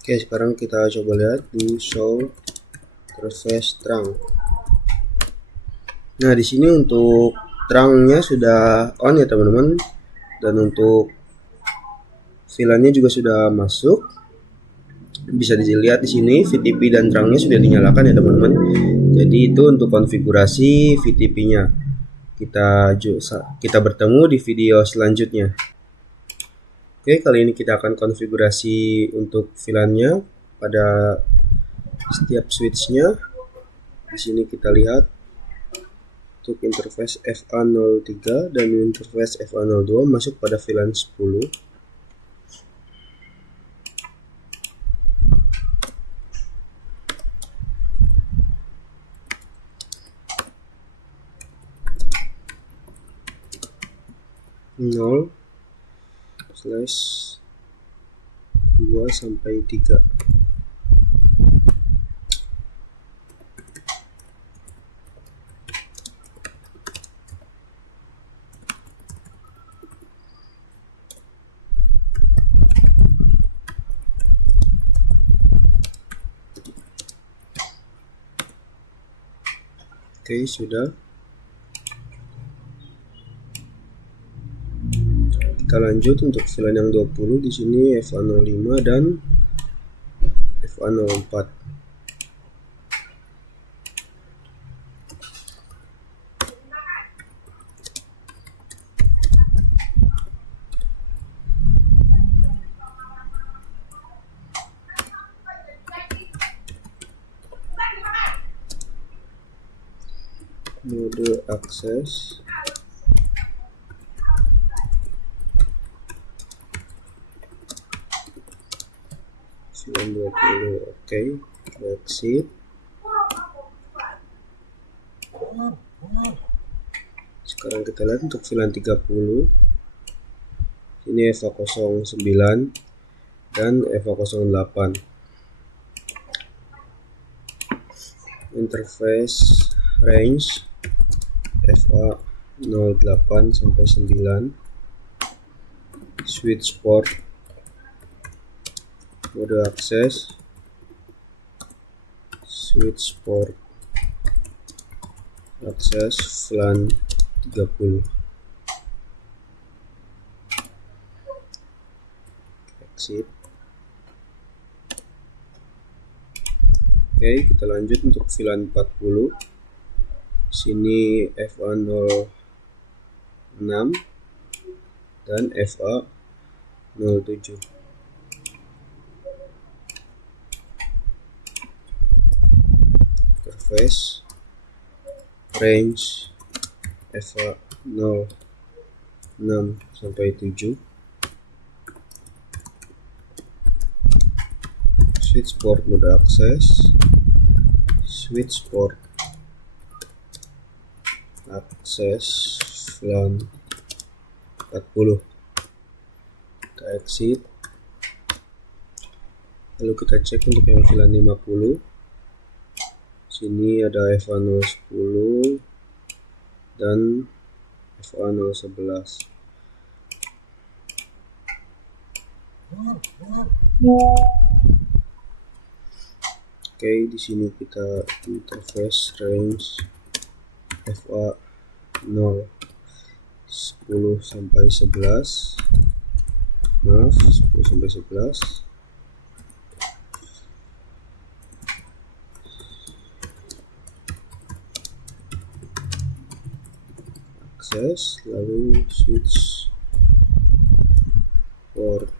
oke, sekarang kita coba lihat di show interface terang. Nah, di sini untuk terangnya sudah on ya teman-teman, dan untuk VLAN-nya juga sudah masuk. Bisa dilihat di sini VTP dan terangnya sudah dinyalakan ya teman-teman. Jadi itu untuk konfigurasi VTP-nya. Kita bertemu di video selanjutnya. Oke, kali ini kita akan konfigurasi untuk VLAN-nya pada setiap switch-nya. Di sini kita lihat untuk interface FA03 dan interface FA02 masuk pada VLAN 10. Nol /2 sampai 3. Oke, sudah. Kita lanjut untuk VLAN yang 20. Di sini FA05 dan FA04. Mode akses. VLAN 20. Oke, exit. Sekarang kita lihat untuk VLAN 30. Ini FA09 dan FA08. Interface range FA08 sampai 9. Switch port. Mode akses. Switch port. Akses VLAN 30. Exit. Oke, kita lanjut untuk VLAN 40. Sini FA06 dan FA07. Interface range FA06 sampai 7. Switch port mode akses. Switch port akses VLAN 40. Kita exit. Lalu kita cek untuk yang VLAN 50. Sini ada FA010 dan FA011. Oke, di sini kita interface range FA0 10 sampai 11. Maaf, 10 sampai 11. Akses, lalu switch port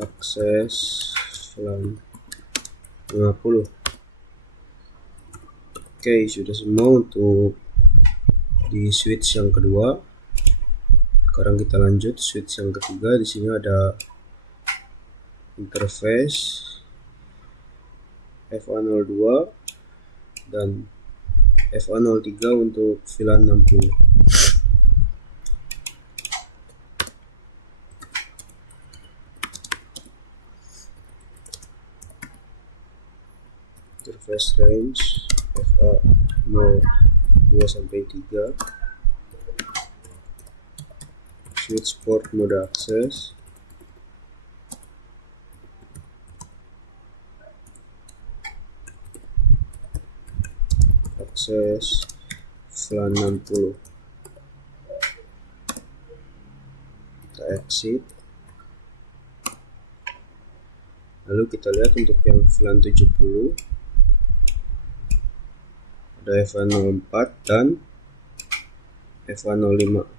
akses VLAN 50. Oke, sudah semua untuk di switch yang kedua. Sekarang kita lanjut switch yang ketiga. Di sini ada interface FA02 dan FA03 untuk VLAN 60. Interface range FA02 sampai 3. Switch port mode akses. Akses VLAN 60. Kita exit. Lalu kita lihat untuk yang VLAN 70 ada FA04 dan FA05.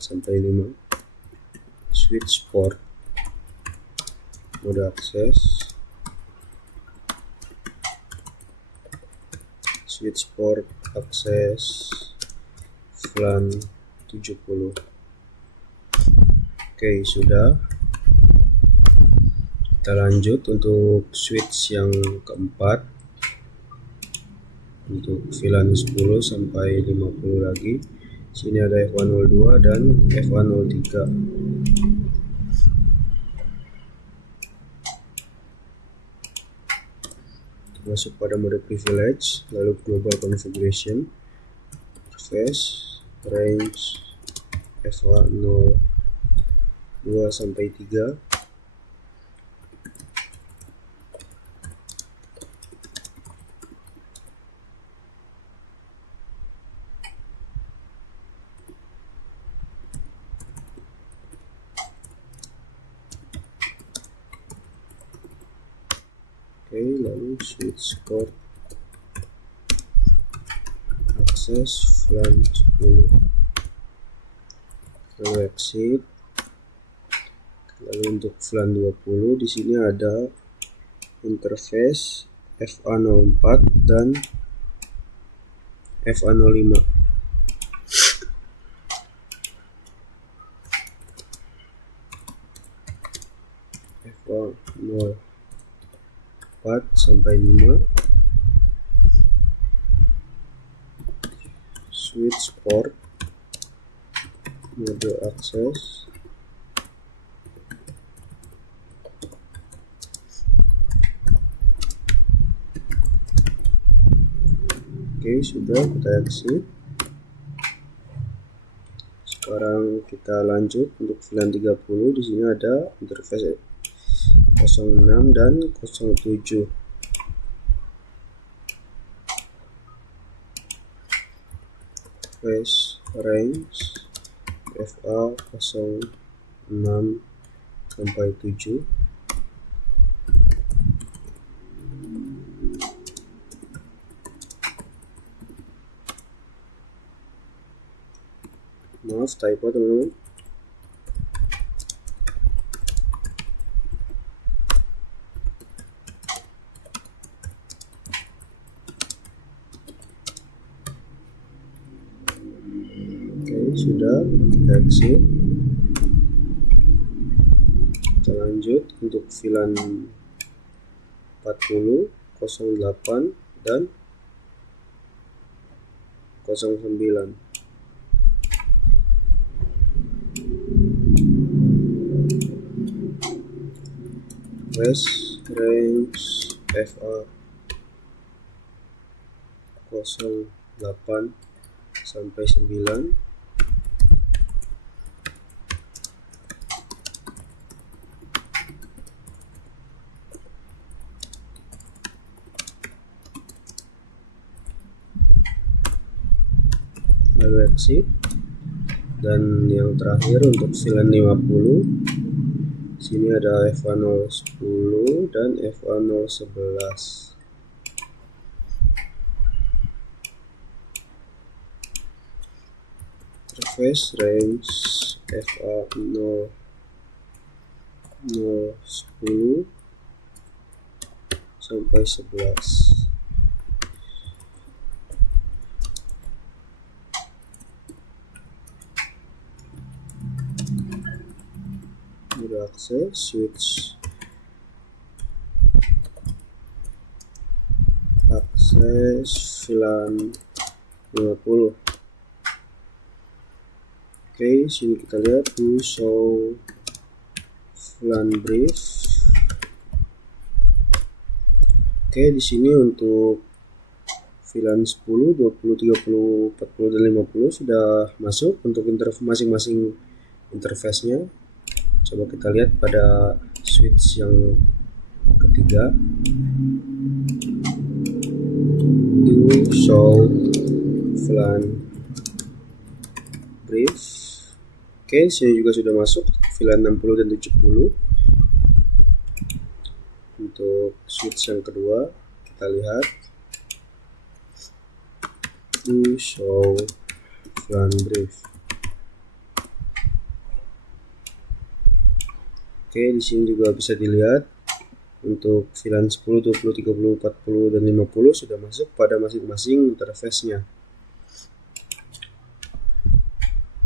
Sampai 5. Switch port mode akses. Switch port akses VLAN 70. Oke, sudah. Kita lanjut untuk switch yang keempat. Untuk VLAN 10 sampai 50 lagi. Sini ada FA02 dan FA03. masuk pada mode privilege, lalu global configuration, interface, range, FA 0, 2 sampai 3. Oke, lalu switch port, akses VLAN 10, lalu exit. Lalu untuk VLAN 20 di sini ada interface FA04 dan FA05. FA04 sampai 5. Switch port, mode akses, oke, sudah, kita exit. Sekarang kita lanjut untuk VLAN 30. Di sini ada interface 06 dan 07. Interface range FA 06 sampai 7. Maaf, typo teman-teman. Oke, sudah, kita exit. Kita lanjut untuk VLAN 40, 08 dan 09. Range FA 08 sampai 9. Lalu exit. Dan yang terakhir untuk VLAN 50, sini ada FA010 dan FA011. Interface range FA010 sampai 11. Udah akses, switch akses VLAN 50. Oke, sini kita lihat to show VLAN brief. Oke, di sini untuk VLAN 10, 20, 30, 40 dan 50 sudah masuk untuk masing-masing interface-nya. Coba kita lihat pada switch yang ketiga, to show VLAN brief. Oke, sini juga sudah masuk VLAN 60 dan 70. Untuk switch yang kedua, kita lihat to show VLAN brief. Oke, di sini juga bisa dilihat untuk VLAN 10, 20, 30, 40 dan 50 sudah masuk pada masing-masing interface-nya.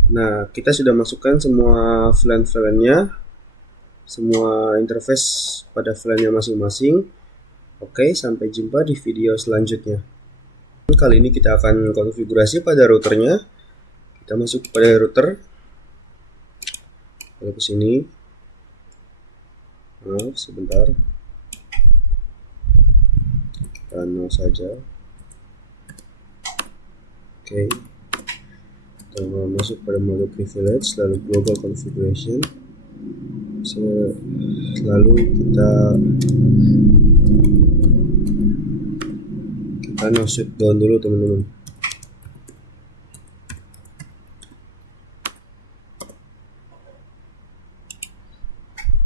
Nah, kita sudah masukkan semua VLAN-nya, semua interface pada VLAN-nya masing-masing. Oke, sampai jumpa di video selanjutnya. Kali ini kita akan konfigurasi pada routernya. Kita masuk pada router. Lalu ke sini. Maaf, sebentar. Kita kita 0 saja. Oke, kita masuk pada mode privilege, lalu global configuration, lalu kita no shutdown dulu teman-teman.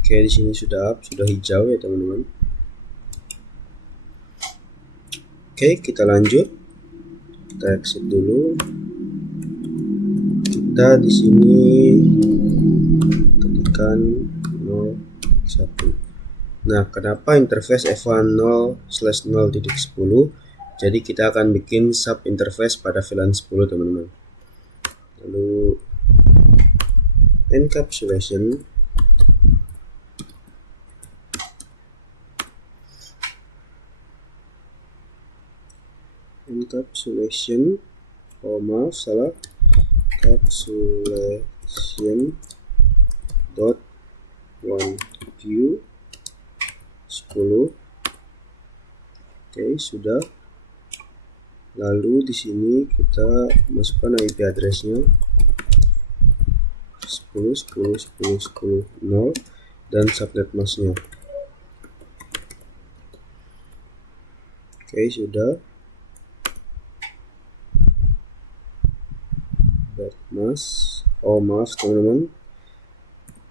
Oke, di sini sudah hijau ya teman-teman. Oke, kita lanjut. Kita exit dulu. Kita di sini ketikkan 0.1. Nah, kenapa interface F1 0/0.10? Jadi kita akan bikin sub interface pada VLAN 10 teman-teman. Lalu encapsulation, encapsulation dot one view 10. Oke, sudah. Lalu di sini kita masukkan IP address-nya 10.10.10.10.0 dan subnet mask-nya. Oke, sudah. Mask. Oh, maaf teman-teman,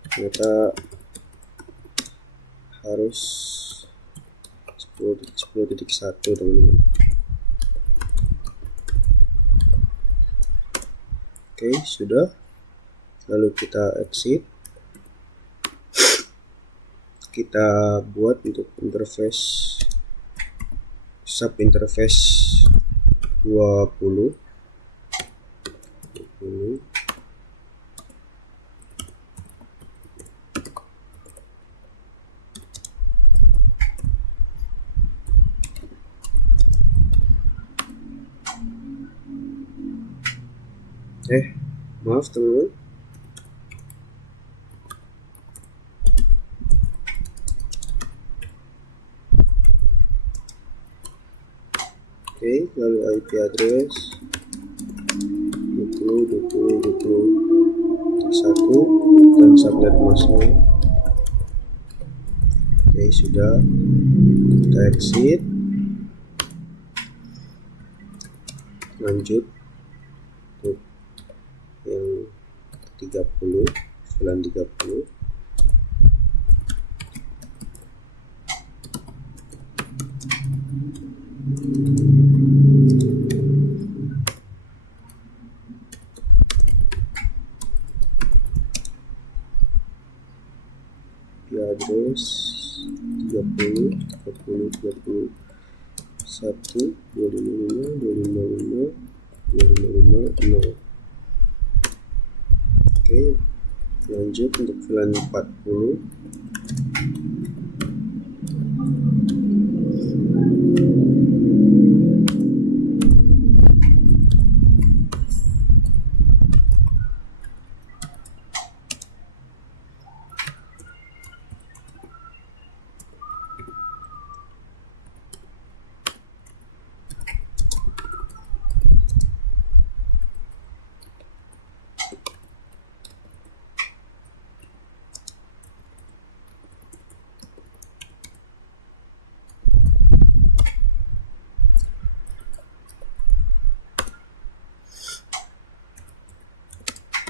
ternyata harus 10.10.1 teman-teman. Oke, sudah. Lalu kita exit. Kita buat untuk interface sub interface 20. Maaf teman-teman. Oke, lalu IP address 20.20.20.1 dan subnet mask-nya. Oke, sudah. Kita exit. Lanjut untuk yang 30, VLAN 30. Address 30, 30, 31, 255, 255, 255, 0. Oke, lanjut untuk VLAN 40.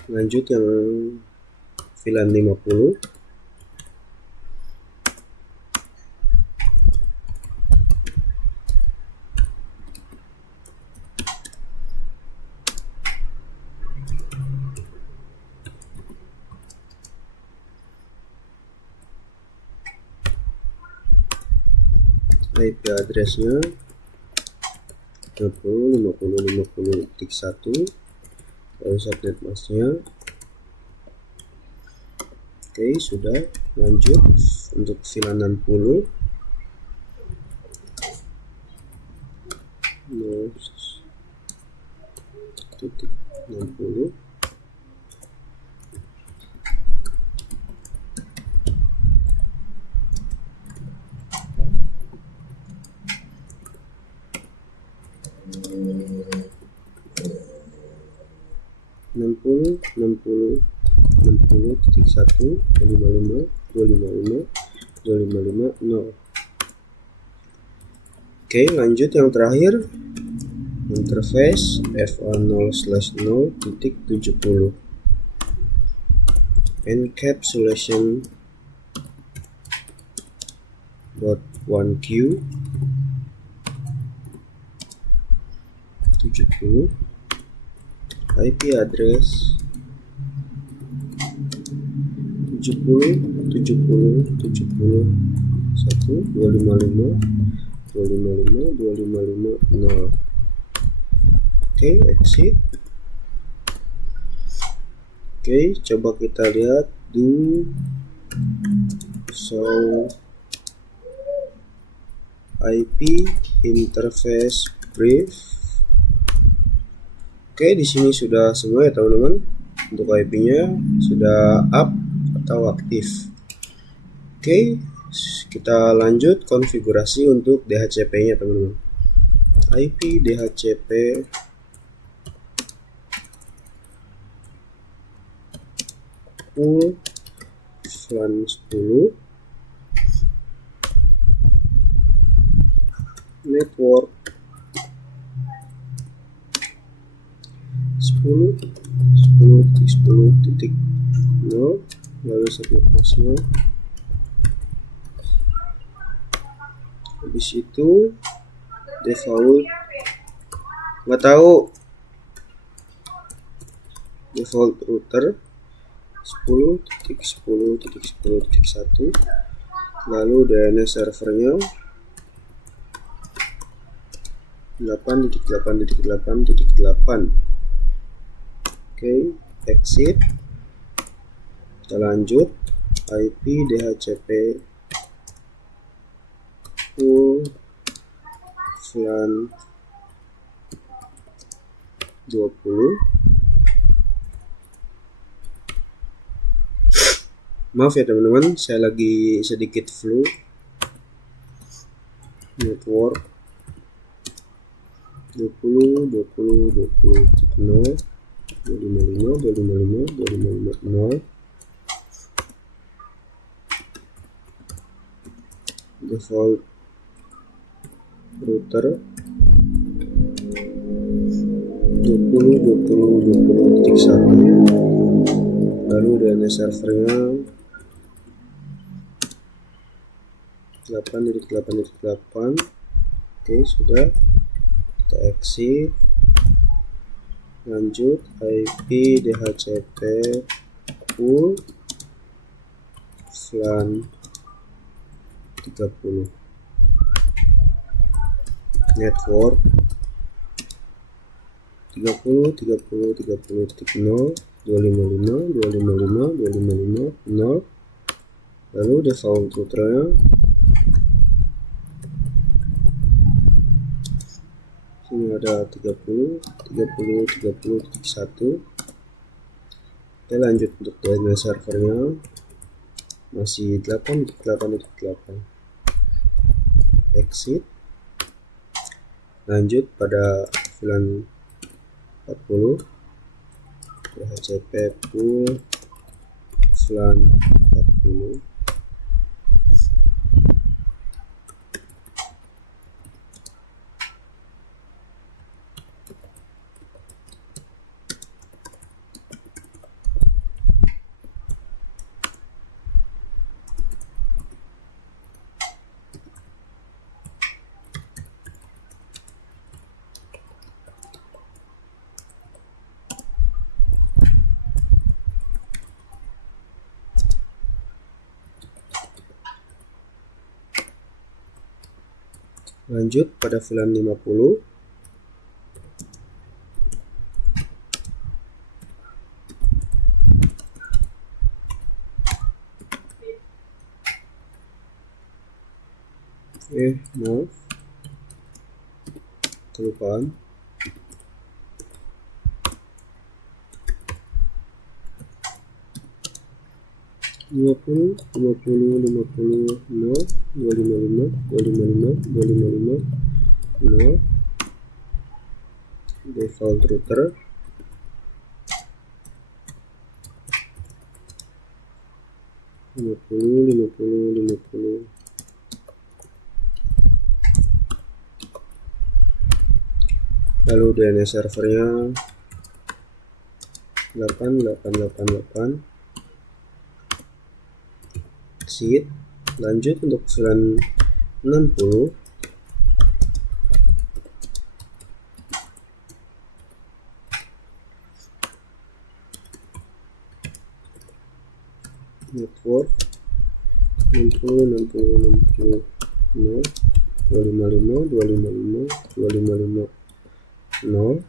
Lanjut yang VLAN 50. IP address-nya 50.50.50.1, lalu subnet mask-nya. Oke, sudah. Lanjut untuk VLAN 60. Titik 60. 0. Oke, lanjut yang terakhir, interface fa0/0.70 encapsulation .1q 70 IP address 70.70.70.1.255.255.255.0. Oke, exit. Oke, coba kita lihat do show IP interface brief. Oke, di sini sudah semua ya teman-teman. Untuk IP-nya sudah up atau aktif. Oke, kita lanjut konfigurasi untuk DHCP-nya teman-teman. IP DHCP full VLAN 10 network 10.10.10.0 lalu subnet masknya. Habis itu default nggak tahu default router 10.10.10.1 lalu DNS servernya 8.8.8.8. Oke, exit. Kita lanjut IP DHCP full VLAN 20. Maaf ya teman-teman, saya lagi sedikit flu. Network 20.20.20.0 255.255.255.0 default router 20.20.20.1 lalu DNS servernya 8.8.8. Oke, sudah. Kita exit. Lanjut IP DHCP full VLAN 30 network 30.30.30.0 255.255.255.0 lalu default routernya sini ada 30.30.30.1. Kita lanjut untuk DNS servernya masih 8.8.8. Exit. Lanjut pada VLAN 40 DHCP full VLAN 40. Lanjut pada VLAN 50. Maaf, kelupaan. Lima puluh 0 255 255 255 0. default router, lima puluh. Lalu DNS servernya 8888. Exit. Lanjut untuk VLAN 60. Network 60 0 255 0.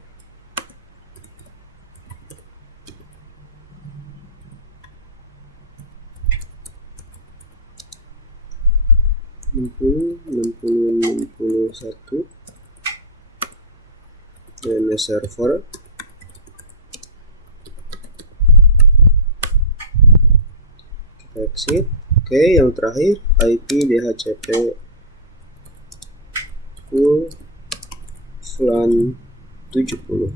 Satu DNS server, kita exit. Oke, yang terakhir IP DHCP full VLAN 70.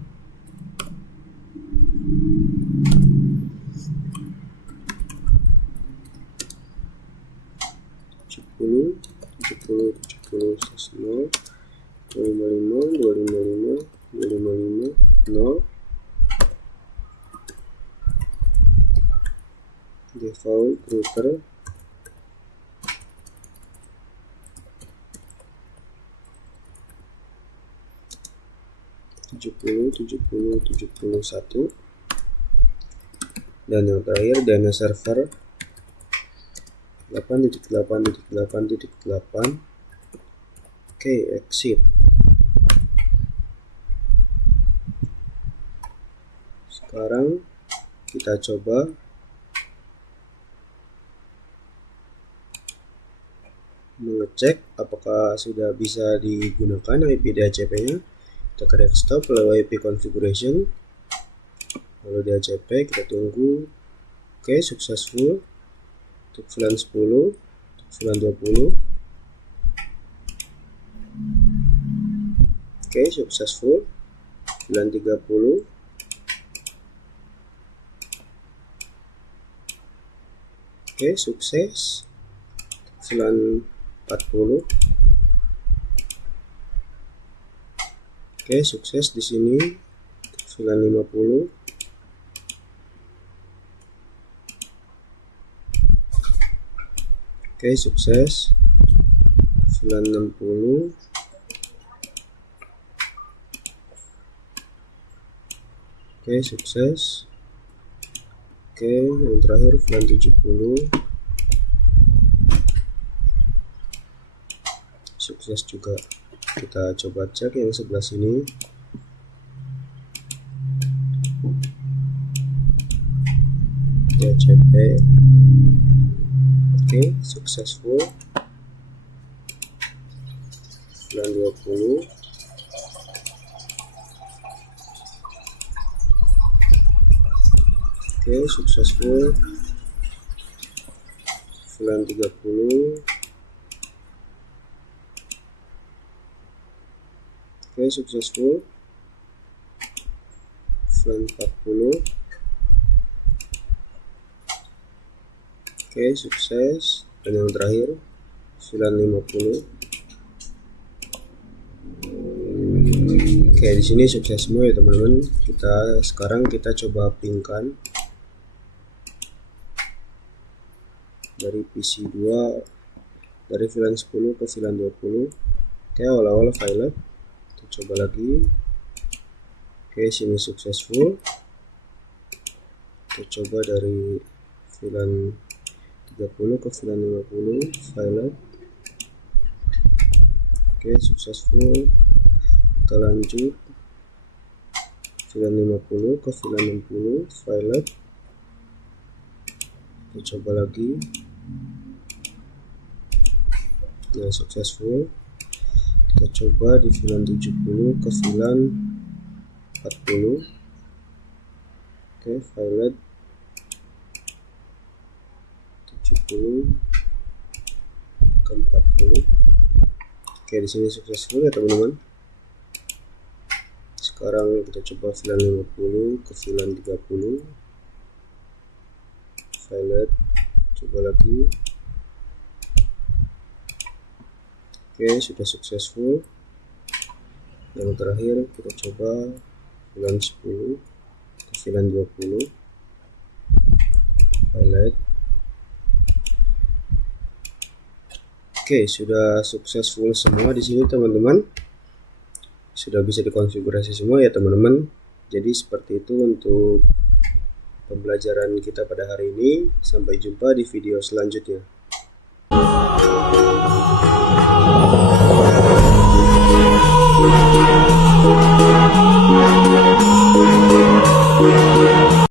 Default router, tujuh puluh satu, dan yang terakhir DNS server 8.8.8.8. Oke, exit. Sekarang kita coba mengecek apakah sudah bisa digunakan IP DHCP-nya. Kita ke desktop lalu IP configuration, lalu DHCP, kita tunggu. Oke, successful untuk VLAN 10, untuk VLAN 20. Oke, successful VLAN 30. Oke, sukses VLAN 40. Oke, sukses di sini VLAN 50. Oke, sukses VLAN 60. Oke, sukses. Oke, yang terakhir VLAN 70. Sukses juga. Kita coba cek yang sebelah sini. DHCP. Oke, successful. VLAN 20. Oke, successful. VLAN 30. Oke, successful VLAN 40. Oke, sukses. Dan yang terakhir VLAN 50. Oke, di sini sukses semua ya teman-teman. Sekarang kita coba pingkan dari PC 2 dari VLAN 10 ke VLAN 20. Oke, awal-awal violet. Coba lagi. Oke, sini successful. Kita coba dari VLAN 30 ke VLAN 50 violet. Oke, successful. Kita lanjut VLAN 50 ke VLAN 60 violet. Kita coba lagi. Nah, successful. Kita coba di VLAN 70 ke VLAN 40. Oke, violet 70 ke 40. Oke, di sini successful ya teman-teman. Sekarang kita coba VLAN 50 ke VLAN 30. Violet, coba lagi. Oke, sudah successful. Yang terakhir kita coba VLAN 10 ke VLAN 20. Violet. Oke, sudah successful semua di sini teman-teman. Sudah bisa dikonfigurasi semua ya teman-teman. Jadi seperti itu untuk pembelajaran kita pada hari ini. Sampai jumpa di video selanjutnya.